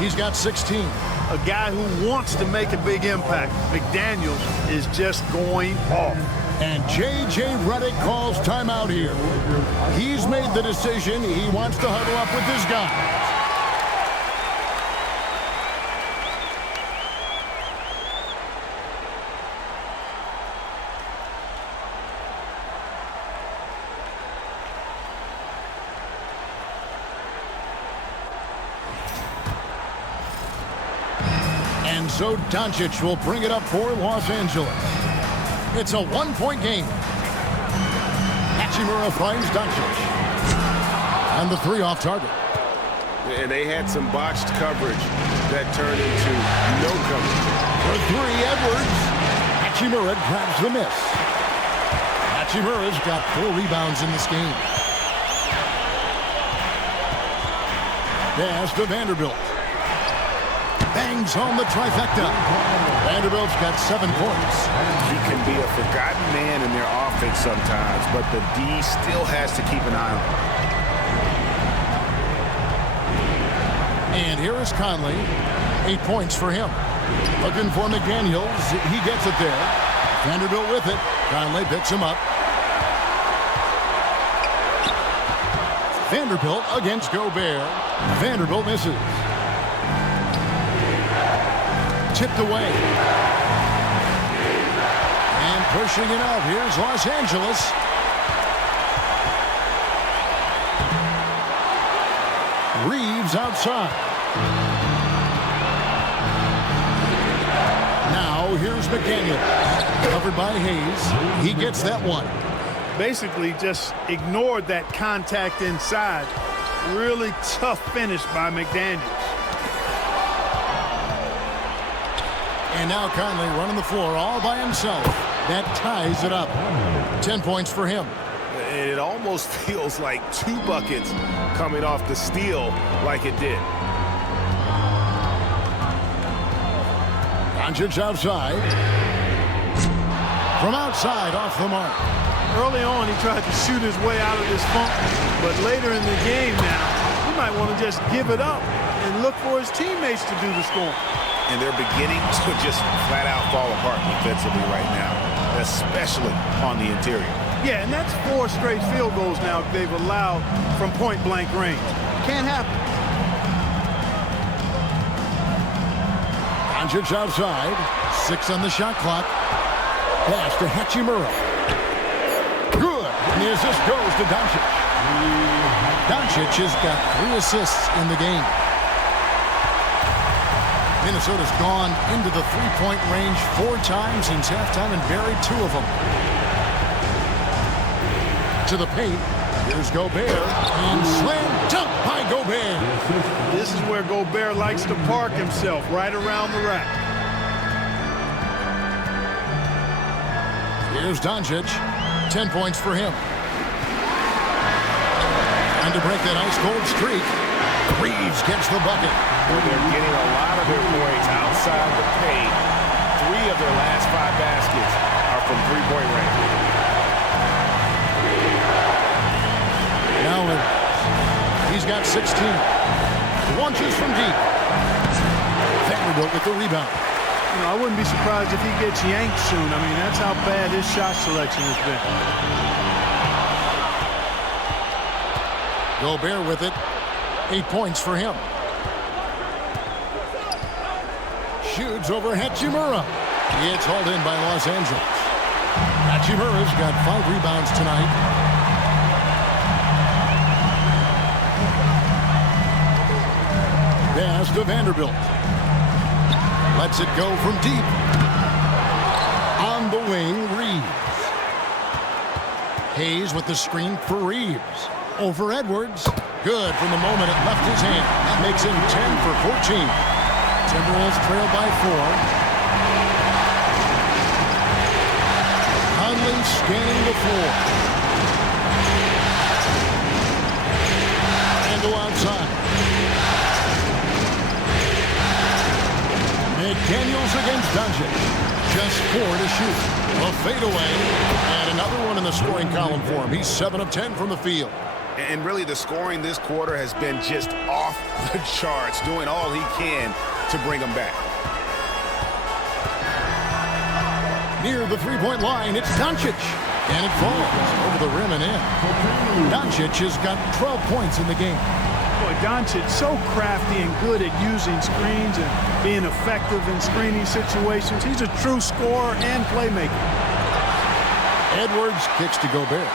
He's got 16. A guy who wants to make a big impact. McDaniels is just going off. And J.J. Redick calls timeout here. He's made the decision. He wants to huddle up with his guys. And so Doncic will bring it up for Los Angeles. It's a one-point game. Hachimura finds Doncic. And the three off target. And they had some botched coverage that turned into no coverage. For three, Edwards. Hachimura grabs the miss. Hachimura's got 4 rebounds in this game. Pass to Vanderbilt. Bangs home the trifecta. Vanderbilt's got 7 points. He can be a forgotten man in their offense sometimes, but the D still has to keep an eye on him. And here is Conley. 8 points for him. Looking for McDaniels. He gets it there. Vanderbilt with it. Conley picks him up. Vanderbilt against Gobert. Vanderbilt misses. Tipped away. And pushing it out. Here's Los Angeles. Reeves outside. Now here's McDaniel. Covered by Hayes. He gets that one. Basically just ignored that contact inside. Really tough finish by McDaniels. And now Conley running the floor all by himself. That ties it up. 10 points for him. And it almost feels like 2 buckets coming off the steal like it did. Doncic outside. From outside, off the mark. Early on, he tried to shoot his way out of this funk, but later in the game now, he might want to just give it up and look for his teammates to do the scoring. And they're beginning to just flat out fall apart defensively right now, especially on the interior. Yeah, and that's 4 straight field goals now they've allowed from point-blank range. Can't happen. Doncic outside. 6 on the shot clock. Pass to Hachimura. Good. And the assist goes to Doncic. Doncic has got 3 assists in the game. Minnesota's gone into the three-point range 4 times since halftime and buried 2 of them. To the paint. Here's Gobert. And slam dunk by Gobert. This is where Gobert likes to park himself, right around the rack. Here's Doncic. 10 points for him. And to break that ice-cold streak, Reeves gets the bucket. Well, they're getting a lot of their points outside the paint. 3 of their last 5 baskets are from three-point range. Now he's got 16. Launches from deep. Vanderbilt with the rebound. You know, I wouldn't be surprised if he gets yanked soon. I mean, that's how bad his shot selection has been. Gobert with it. 8 points for him. Shoots over Hachimura. It's hauled in by Los Angeles. Hachimura's got 5 rebounds tonight. Pass to Vanderbilt. Lets it go from deep. On the wing, Reeves. Hayes with the screen for Reeves. Over Edwards. Good from the moment it left his hand. That makes him 10 for 14. Timberwolves trail by 4. Conley scanning the floor. And go outside. McDaniels against Doncic. just 4 to shoot. A fadeaway. And another one in the scoring column for him. He's 7 of 10 from the field. And really, the scoring this quarter has been just off the charts, doing all he can to bring them back. Near the three-point line, it's Doncic. And it falls over the rim and in. Doncic has got 12 points in the game. Boy, Doncic so crafty and good at using screens and being effective in screening situations. He's a true scorer and playmaker. Edwards kicks to Gobert.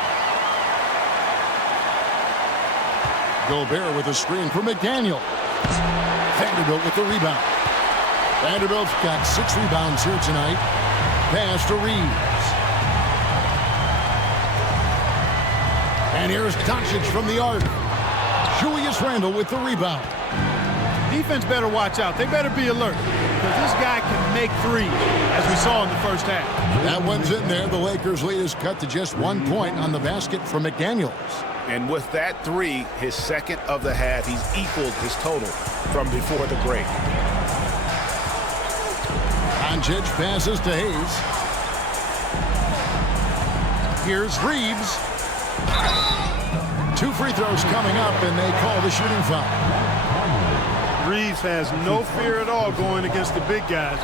Gobert with a screen for McDaniel. Vanderbilt with the rebound. Vanderbilt's got 6 rebounds here tonight. Pass to Reeves. And here's Doncic from the arc. Julius Randle with the rebound. Defense better watch out. They better be alert because this guy can make threes, as we saw in the first half. That one's in there. The Lakers' lead is cut to just 1 point on the basket for McDaniels. And with that 3, his second of the half, he's equaled his total from before the break. Doncic passes to Hayes. Here's Reeves. 2 free throws coming up, and they call the shooting foul. Reeves has no fear at all going against the big guys,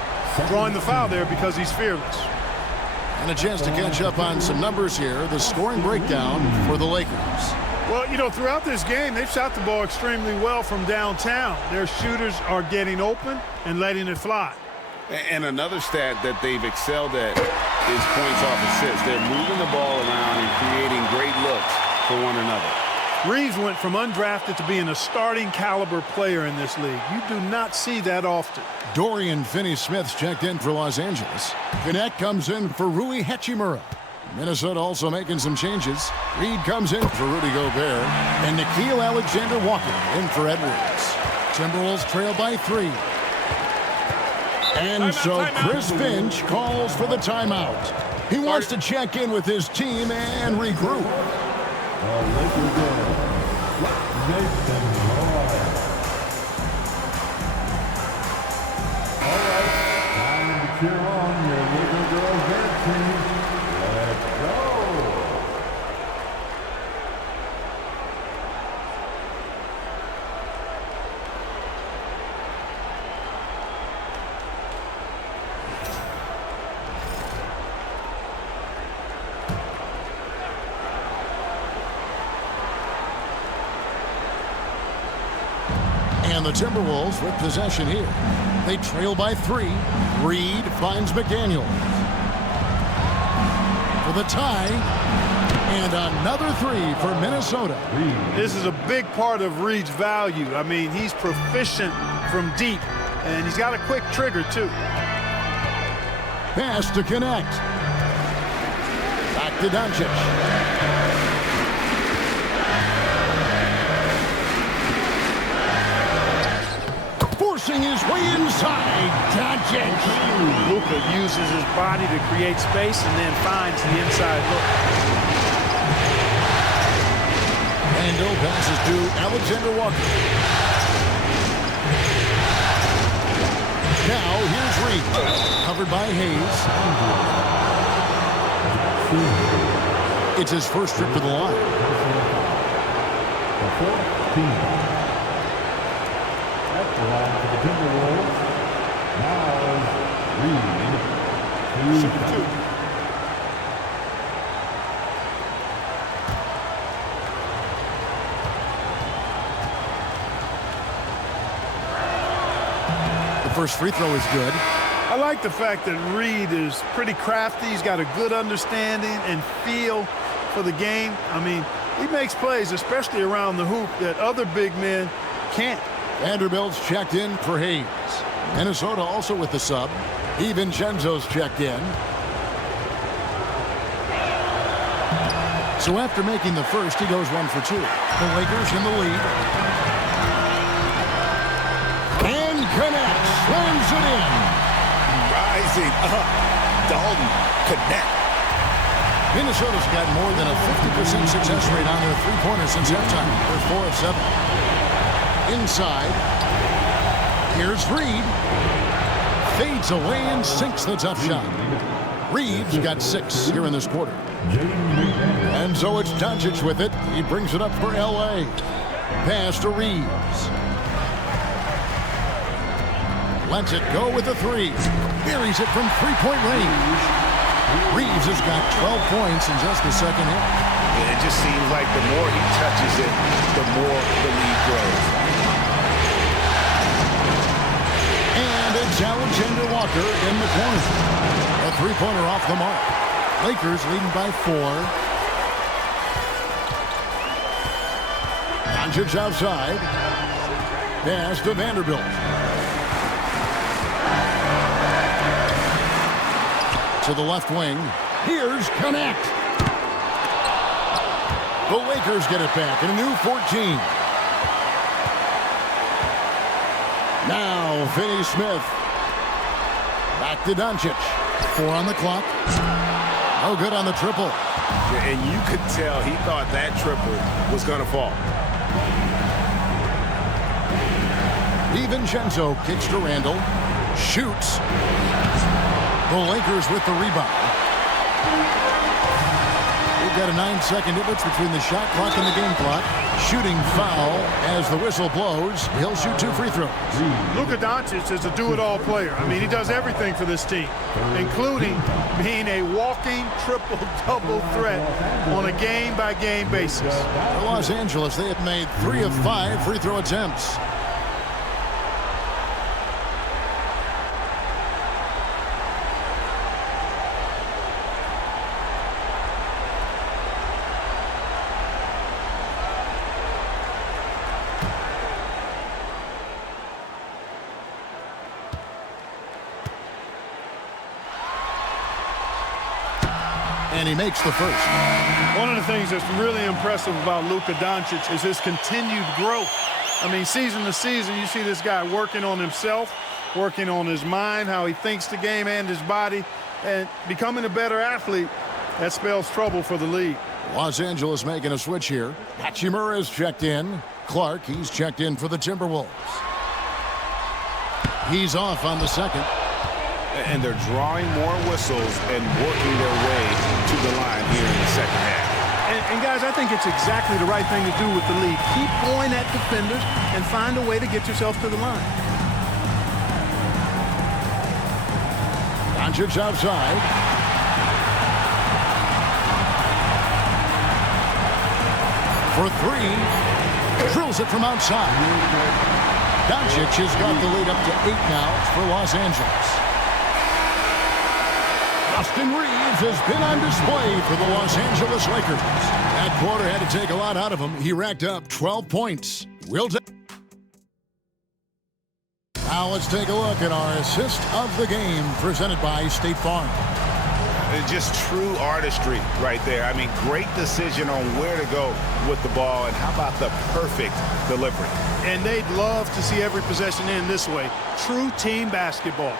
drawing the foul there because he's fearless. And a chance to catch up on some numbers here. The scoring breakdown for the Lakers. Well, you know, throughout this game, they've shot the ball extremely well from downtown. Their shooters are getting open and letting it fly. And another stat that they've excelled at is points off assists. They're moving the ball around and creating great looks for one another. Reeves went from undrafted to being a starting caliber player in this league. You do not see that often. Dorian Finney-Smith's checked in for Los Angeles. Connect comes in for Rui Hachimura. Minnesota also making some changes. Reed comes in for Rudy Gobert. And Nickeil Alexander-Walker in for Edwards. Timberwolves trail by 3. And so Chris Finch calls for the timeout. He wants to check in with his team and regroup. Time to cheer on your Laker girls dance team. Let's go! And the Timberwolves with possession here. They trail by 3. Reed finds McDaniel for the tie. And another 3 for Minnesota. This is a big part of Reed's value. I mean, he's proficient from deep, and he's got a quick trigger, too. Pass to connect. Back to Doncic. Forcing his way inside. Doncic. Luka uses his body to create space and then finds the inside look. Randle passes to Alexander-Walker. Now here's Reed. Covered by Hayes. It's his first trip to the line. That's the line for the Timberwolves. Now Reed. Shooting 2. The first free throw is good. I like the fact that Reed is pretty crafty. He's got a good understanding and feel for the game. I mean, he makes plays, especially around the hoop, that other big men can't. Vanderbilt's checked in for Hayes. Minnesota also with the sub. DiVincenzo's checked in. So after making the first, he goes 1 for 2. The Lakers in the lead. And connects. Slams it in. Rising up. Dalton connect. Minnesota's got more than a 50% success rate on their three-pointers since halftime. They're 4 of 7. Inside. Here's Reed. Fades away and sinks the tough shot. Reeves got 6 here in this quarter. And so it's Doncic with it. He brings it up for L.A. Pass to Reeves. Lets it go with a 3. Buries it from three-point range. Reeves has got 12 points in just the second half. And it just seems like the more he touches it, the more the lead grows. And it's Alexander Walker in the corner. A three-pointer off the mark. Lakers leading by 4. Doncic outside. Pass to Vanderbilt. To the left wing. Here's Connect. The Lakers get it back in a new 14. Now Finney-Smith. Back to Doncic. 4 on the clock. No good on the triple. And you could tell he thought that triple was going to fall. DiVincenzo kicks to Randall. Shoots. The Lakers with the rebound. We've got a 9-second difference between the shot clock and the game clock. Shooting foul as the whistle blows. He'll shoot 2 free throws. Luka Doncic is a do-it-all player. I mean, he does everything for this team, including being a walking triple-double threat on a game-by-game basis. For Los Angeles, they have made 3 of 5 free throw attempts. And he makes the first. One of the things that's really impressive about Luka Doncic is his continued growth. I mean, season to season, you see this guy working on himself, working on his mind, how he thinks the game and his body, and becoming a better athlete. That spells trouble for the league. Los Angeles making a switch here. Hachimura is checked in. Clark, he's checked in for the Timberwolves. He's off on the second. And they're drawing more whistles and working their way to the line here in the second half. And guys, I think it's exactly the right thing to do with the league. Keep going at defenders and find a way to get yourself to the line. Doncic outside. For 3. Drills it from outside. Doncic has got the lead up to 8 now for Los Angeles. Austin Reeves has been on display for the Los Angeles Lakers. That quarter had to take a lot out of him. He racked up 12 points. Now let's take a look at our assist of the game presented by State Farm. It's just true artistry right there. I mean, great decision on where to go with the ball, and how about the perfect delivery. And they'd love to see every possession end this way. True team basketball.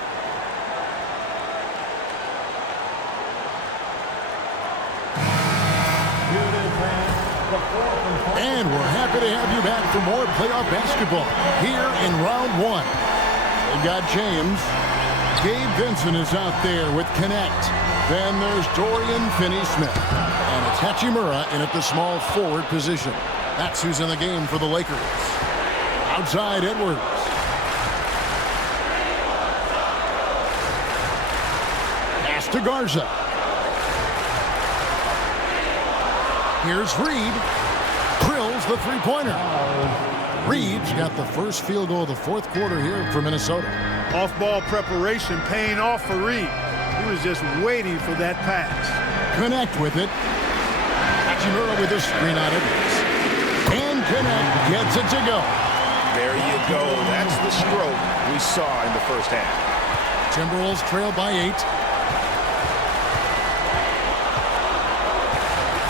And we're happy to have you back for more playoff basketball here in round 1. We've got James. Gabe Vincent is out there with Connect. Then there's Dorian Finney-Smith. And it's Hachimura in at the small forward position. That's who's in the game for the Lakers. Outside Edwards. Pass to Garza. Here's Reed. Drills the three-pointer. Reed's got the first field goal of the fourth quarter here for Minnesota. Off-ball preparation paying off for Reed. He was just waiting for that pass. Connect with it. Hachimura with a screen out of it. And Connect gets it to go. There you go. That's the stroke we saw in the first half. Timberwolves trail by 8.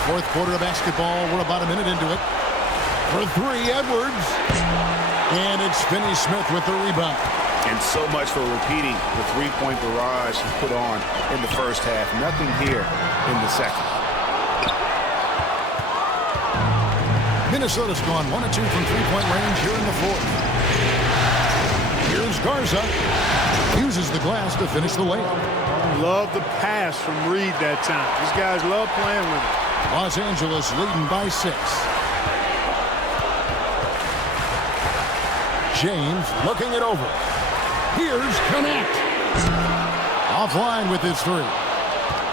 Fourth quarter of basketball. We're about a minute into it. For 3, Edwards. And it's Finney-Smith with the rebound. And so much for repeating the three-point barrage he put on in the first half. Nothing here in the second. Minnesota's gone 1 of 2 from three-point range here in the fourth. Here's Garza. Uses the glass to finish the layup. Love the pass from Reed that time. These guys love playing with it. Los Angeles leading by 6. James looking it over. Here's Connect. Offline with his 3.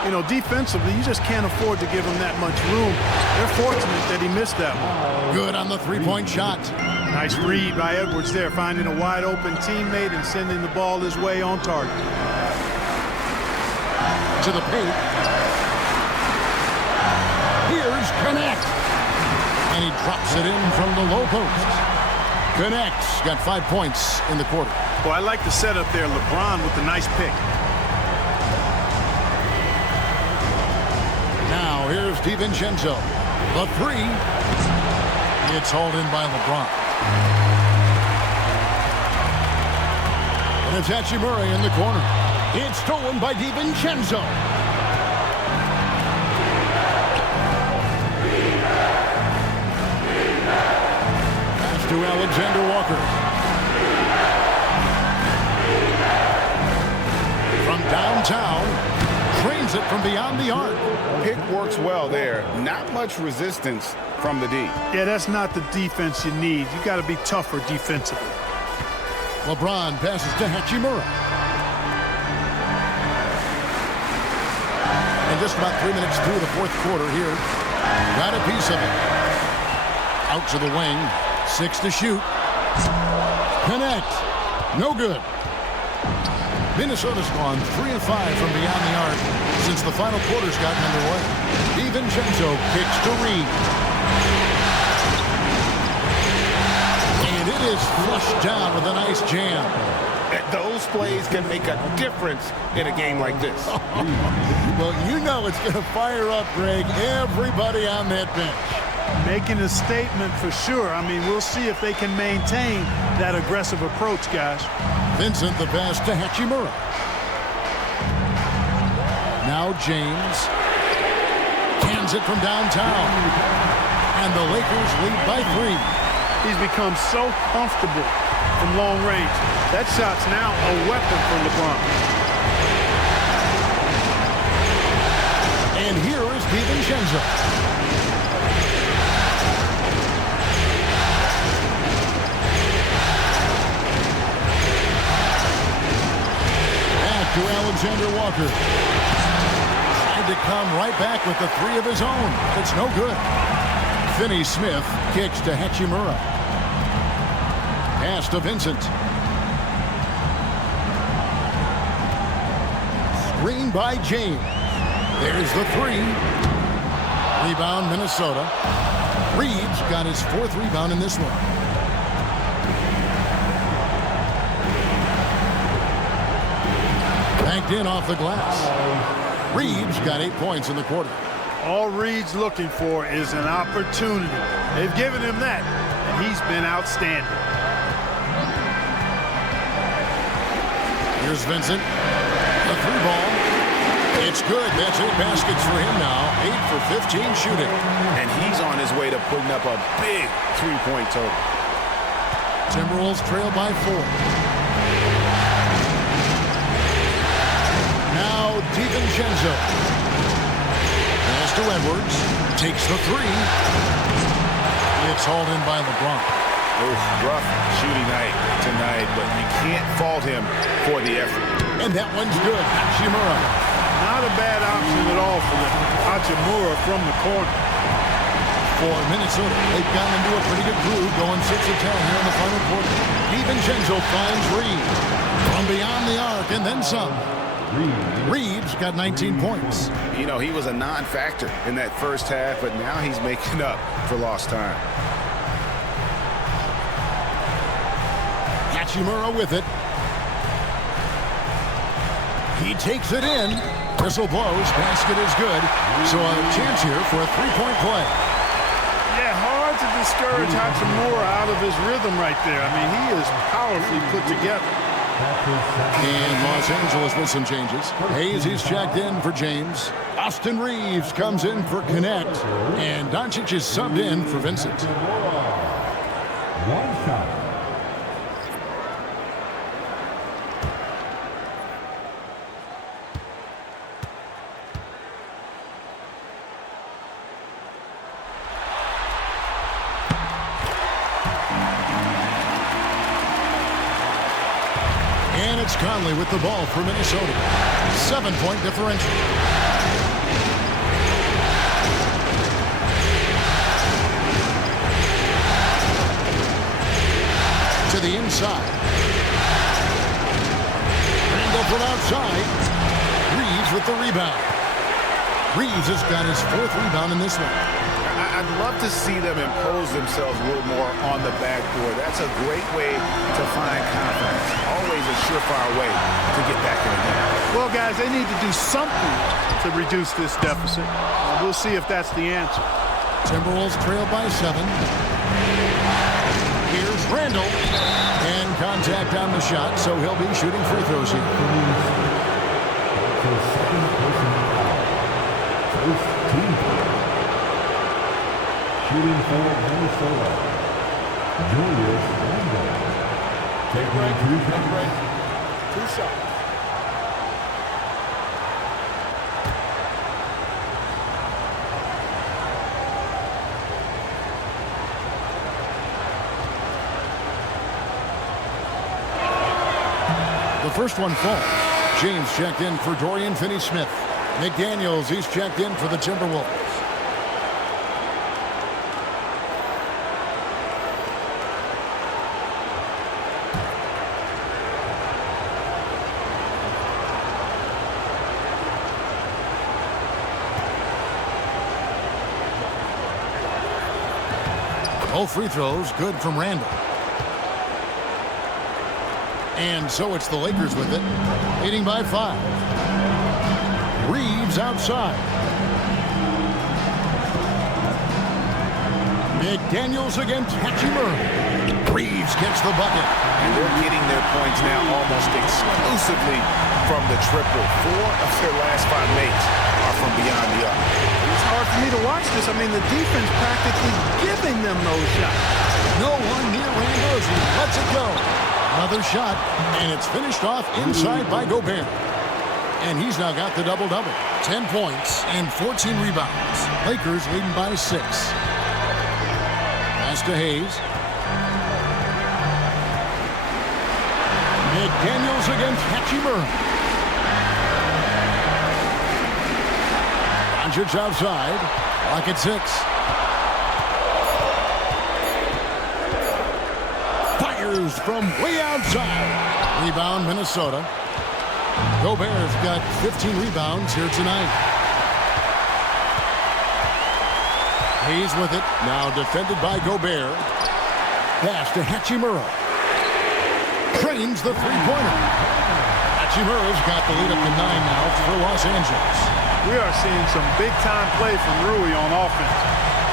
You know, defensively, you just can't afford to give him that much room. They're fortunate that he missed that one. Good on the 3-point shot. Nice read by Edwards there, finding a wide-open teammate and sending the ball his way on target. To the paint. Here's Connect. And he drops it in from the low post. Connect's got 5 points in the quarter. Well, I like the setup there. LeBron with the nice pick. Now here's DiVincenzo. The 3. It's hauled in by LeBron. And it's Hachimura in the corner. It's stolen by DiVincenzo. Pass to Alexander Walker. From downtown, trains it from beyond the arc. Pick works well there. Not much resistance from the D. Yeah, that's not the defense you need. You got to be tougher defensively. LeBron passes to Hachimura. And just about 3 minutes through the fourth quarter here. Got a piece of it. Out to the wing. 6 to shoot. Connect. No good. Minnesota's gone 3 of 5 from beyond the arc since the final quarter's gotten underway. DiVincenzo kicks to Reed. And it is flushed down with a nice jam. Those plays can make a difference in a game like this. Well, you know it's going to fire up, Greg, everybody on that bench. Making a statement for sure. I mean, we'll see if they can maintain that aggressive approach, guys. Vincent the pass to Hachimura. Now James cans it from downtown. And the Lakers lead by 3. He's become so comfortable from long range. That shot's now a weapon for LeBron. And here is DiVincenzo. Back to Alexander Walker. Tried to come right back with the 3 of his own. It's no good. Finney-Smith kicks to Hachimura. Pass to Vincent. Screen by James. There's the 3. Rebound, Minnesota. Reeves got his 4th rebound in this one. Banked in off the glass. Reeves got 8 points in the quarter. All Reed's looking for is an opportunity. They've given him that, and he's been outstanding. Here's Vincent. The 3 ball. It's good. That's 8 baskets for him now. 8 for 15 shooting. And he's on his way to putting up a big 3-point total. Timberwolves trail by 4. Now DiVincenzo. Pass to Edwards. Takes the 3. It's hauled in by LeBron. Rough shooting night tonight, but you can't fault him for the effort. And that one's good. Hachimura. Not a bad option at all for them. Hachimura from the corner. For Minnesota, they've gotten into a pretty good groove, going 6 of 10 here in the final quarter. DiVincenzo finds Reed from beyond the arc, and then some. Reed's got 19 points. You know, he was a non-factor in that first half, but now he's making up for lost time. Hachimura with it. He takes it in. Whistle blows. Basket is good. So a chance here for a 3-point play. Yeah, hard to discourage Hachimura out of his rhythm right there. I mean, he is powerfully put together. And Los Angeles with some changes. Hayes, he's checked in for James. Austin Reeves comes in for Connect. And Doncic is subbed in for Vincent. 1 shot. It's Conley with the ball for Minnesota. 7-point differential. To the inside. Randall from outside. Reeves with the rebound. Reeves has got his 4th rebound in this one. I'd love to see them impose themselves a little more on the backboard. That's a great way to find confidence. Always a surefire way to get back in the game. Well, guys, they need to do something to reduce this deficit. We'll see if that's the answer. Timberwolves trail by 7. Here's Randall. And contact on the shot, so he'll be shooting free throws here. Shooting for Minnesota, Julius Randle. Taking 2 shots. 2 shots. The first one falls. James checked in for Dorian Finney-Smith. McDaniels, he's checked in for the Timberwolves. Both free throws good from Randall. And so it's the Lakers with it, leading by 5. Reeves outside. McDaniels against Hachimura. Reeves gets the bucket. And they're getting their points now almost exclusively from the triple. 4 of their last 5 makes are from beyond the arc. It's hard for me to watch this. I mean, the defense practically giving them those shots. No one near Randall as he lets it go. Another shot, and it's finished off inside by Gobert. And he's now got the double-double. 10 points and 14 rebounds. Lakers leading by 6. Pass to Hayes. McDaniels against Hachimura. Doncic outside. Clock at 6. Fires from way outside. Rebound, Minnesota. Gobert's got 15 rebounds here tonight. Hayes with it. Now defended by Gobert. Pass to Hachimura. Trains the three-pointer. Hachimura's got the lead up to 9 now for Los Angeles. We are seeing some big-time play from Rui on offense.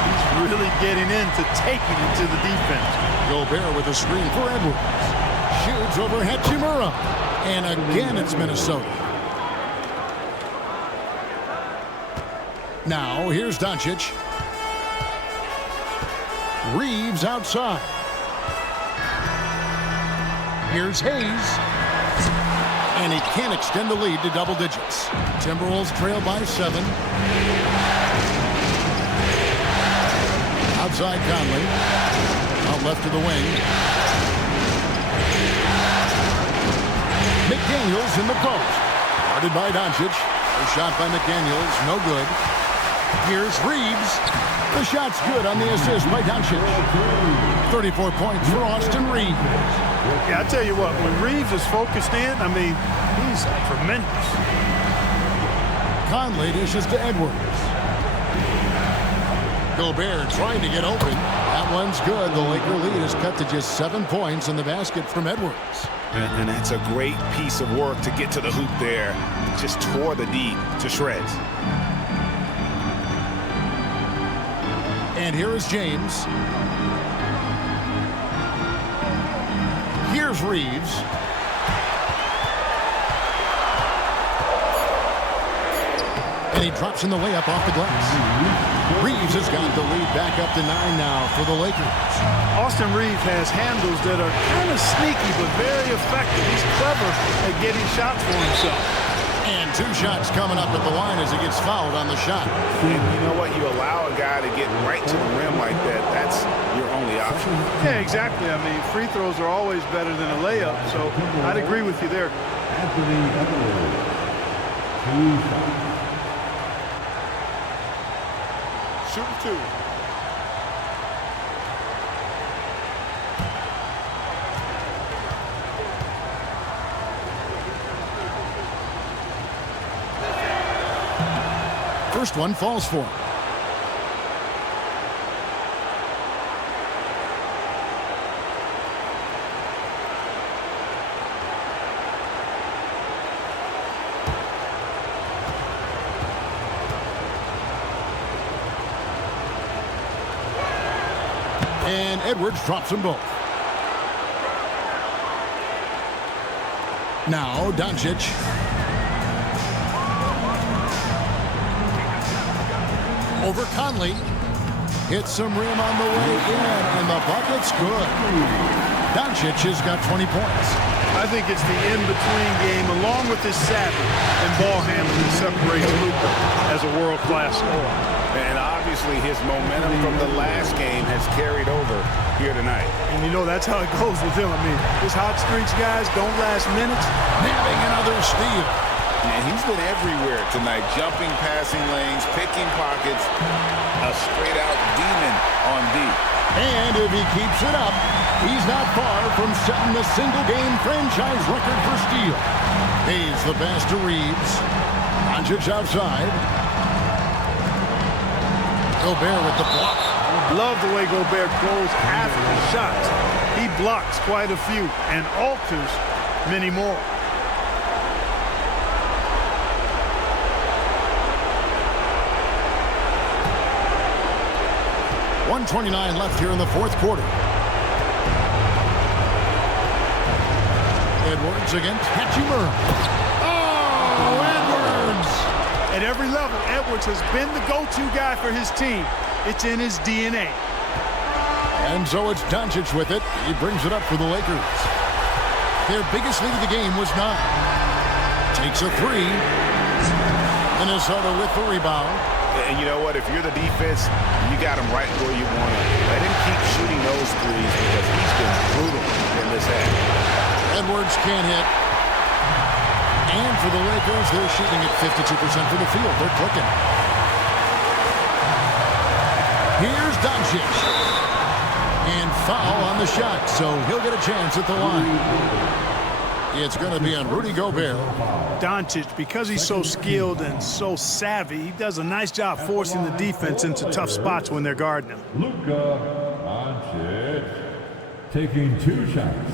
He's really getting into taking it to the defense. Gobert with a screen for Edwards. Shoots over Hachimura. And again, it's Minnesota. Now, here's Doncic. Reeves outside. Here's Hayes. And he can't extend the lead to double digits. Timberwolves trail by 7. Outside Conley. Out left to the wing. McDaniels in the post. Guarded by Doncic. A shot by McDaniels. No good. Here's Reeves. The shot's good on the assist by Doncic. 34 points for Austin Reeves. Yeah, I tell you what, when Reeves is focused in, I mean, he's tremendous. Conley dishes to Edwards. Gobert trying to get open. That one's good. The Laker lead is cut to just 7 points in the basket from Edwards. And that's a great piece of work to get to the hoop there. Just tore the D to shreds. And here is James. Here's Reeves. And he drops in the layup off the glass. Reeves has got the lead back up to 9 now for the Lakers. Austin Reeves has handles that are kind of sneaky but very effective. He's clever at getting shots for himself. And 2 shots coming up at the line as he gets fouled on the shot. And you know what? You allow a guy to get right to the rim like that. That's your only option. Yeah, exactly. I mean, free throws are always better than a layup, so I'd agree with you there. Anthony Edwards, 2 shots. Shoot 2. First one falls for him. And Edwards drops them both. Now Doncic. Over Conley. Hits some rim on the way in, and the bucket's good. Doncic has got 20 points. I think it's the in-between game, along with his savvy and ball handling, that separates Luka as a world-class scorer. And obviously his momentum from the last game has carried over here tonight. And you know that's how it goes with him. I mean, his hot streaks, guys, don't last minutes. Nabbing another steal. And he's been everywhere tonight, jumping passing lanes, picking pockets, a straight-out demon on D. And if he keeps it up, he's not far from setting the single-game franchise record for steal. He's the pass to Reeves. Doncic outside. Gobert with the block. Love the way Gobert closed half of his shots. He blocks quite a few and alters many more. .129 left here in the fourth quarter. Edwards against Hachimura. Oh, Edwards! At every level, Edwards has been the go-to guy for his team. It's in his DNA. And so it's Doncic with it. He brings it up for the Lakers. Their biggest lead of the game was 9. Takes a 3. Minnesota with the rebound. And you know what? If you're the defense, you got him right where you want him. Let him keep shooting those threes because he's been brutal in this half. Edwards can't hit. And for the Lakers, they're shooting at 52% from the field. They're clicking. Here's Doncic. And foul on the shot, so he'll get a chance at the line. It's going to be on Rudy Gobert. Doncic, because he's so skilled and so savvy, he does a nice job forcing the defense into tough spots when they're guarding him. Luka Doncic taking 2 shots.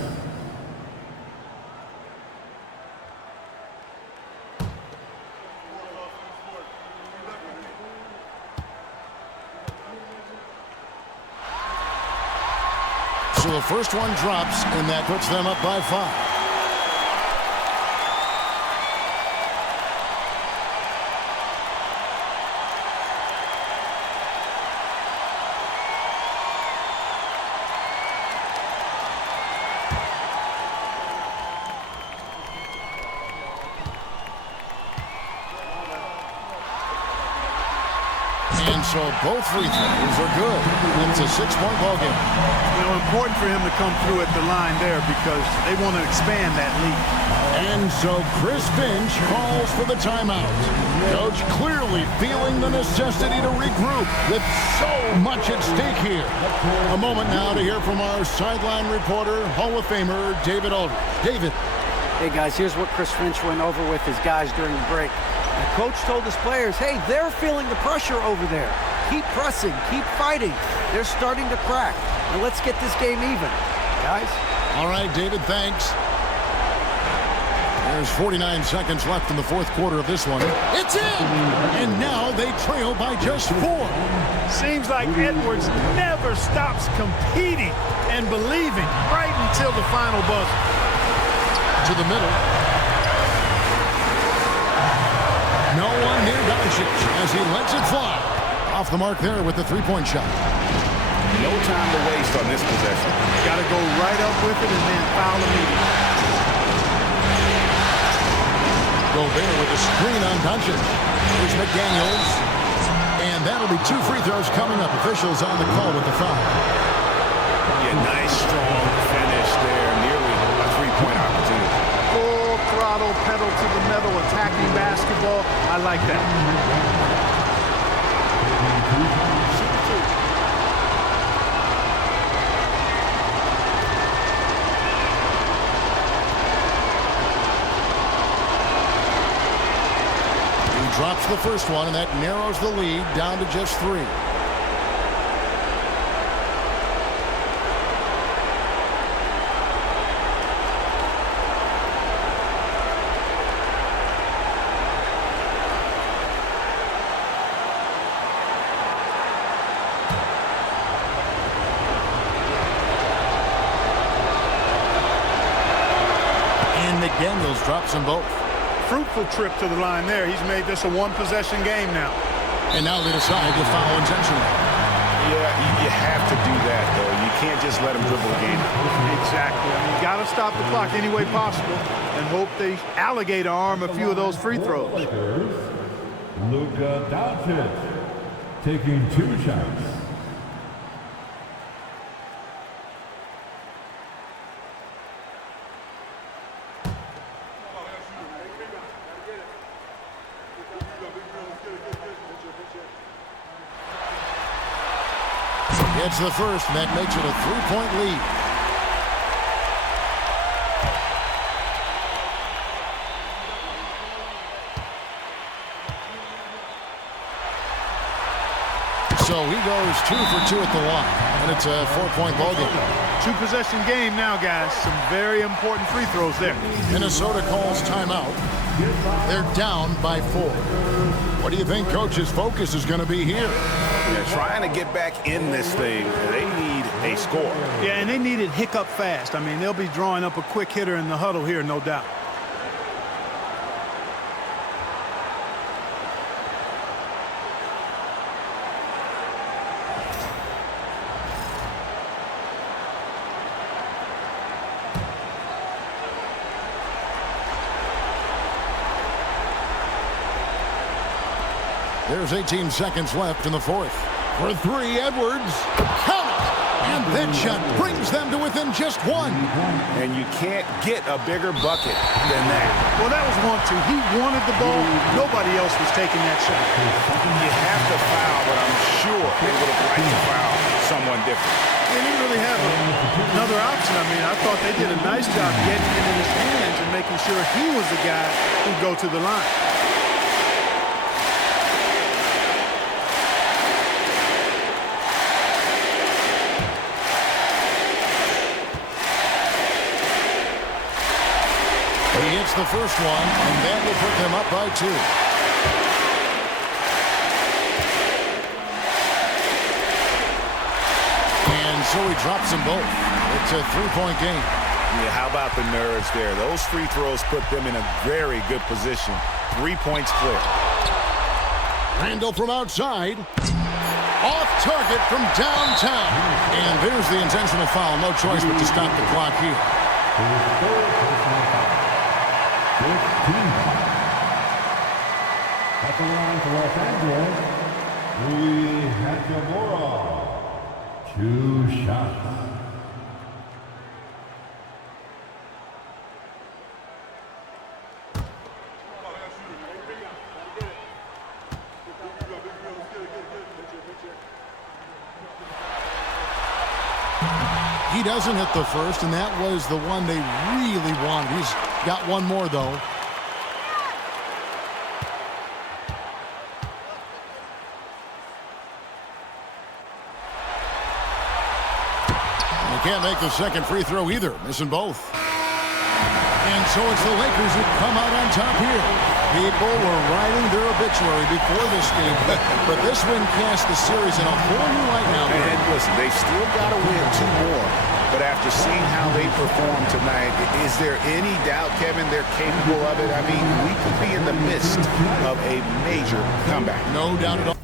So the first one drops, and that puts them up by 5. And so both free throws are good. It's a 6-point ball game. You know, important for him to come through at the line there because they want to expand that lead. And so Chris Finch calls for the timeout. Coach clearly feeling the necessity to regroup with so much at stake here. A moment now to hear from our sideline reporter, Hall of Famer David Aldridge. David. Hey, guys, here's what Chris Finch went over with his guys during the break. The coach told his players, hey, they're feeling the pressure over there. Keep pressing, keep fighting. They're starting to crack. Now let's get this game even, guys. All right, David, thanks. There's 49 seconds left in the fourth quarter of this one. It's in! And now they trail by just 4. Seems like Edwards never stops competing and believing right until the final buzzer. To the middle. No one near Doncic as he lets it fly. Off the mark there with the 3-point shot. No time to waste on this possession. Got to go right up with it and then foul immediately. Gobert with a screen on Doncic. Here's McDaniels. And that'll be 2 free throws coming up. Officials on the call with the foul. Yeah, nice, strong finish there. Nearly a three-point opportunity. Full throttle, pedal to the metal, attacking basketball. I like that. Drops the first one, and that narrows the lead down to just 3. And McDaniels drops them both. Fruitful trip to the line there. He's made this a one-possession game now. And now they decide to foul intentionally. Yeah, you have to do that, though. You can't just let him dribble the game. Exactly. I mean, you got to stop the clock any way possible and hope they alligator arm a few of those free throws. Luka Doncic taking 2 shots. It's the first, and that makes it a 3-point lead. So he goes 2 for 2 at the line, and it's a 4-point ball game. 2-possession game now, guys. Some very important free throws there. Minnesota calls timeout. They're down by 4. What do you think Coach's focus is going to be here? They're trying to get back in this thing. They need a score. Yeah, and they need it hiccup fast. I mean, they'll be drawing up a quick hitter in the huddle here, no doubt. There's 18 seconds left in the 4th. For 3, Edwards. Count it! And that shot brings them to within just 1. And you can't get a bigger bucket than that. Well, that was 1-2. He wanted the ball. Nobody else was taking that shot. You have to foul, but I'm sure they would have liked to foul someone different. They didn't really have another option. I mean, I thought they did a nice job getting it in his hands and making sure he was the guy who'd go to the line. He hits the first one, and that will put them up by 2. And so he drops them both. It's a 3-point game. Yeah, how about the nerves there? Those free throws put them in a very good position. 3 points clear. Randall from outside. Off target from downtown. And there's the intentional foul. No choice but to stop the clock here. At the line for Los Angeles, Rui Hachimura. 2 shots. He doesn't hit the first, and that was the one they really wanted. He's got one more, though. He can't make the second free throw either, missing both. And so it's the Lakers who come out on top here. People were writing their obituary before this game, but this win cast the series in a whole new light now. And listen, they still got to win 2 more. But after seeing how they performed tonight, is there any doubt, Kevin, they're capable of it? I mean, we could be in the midst of a major comeback. No doubt at all.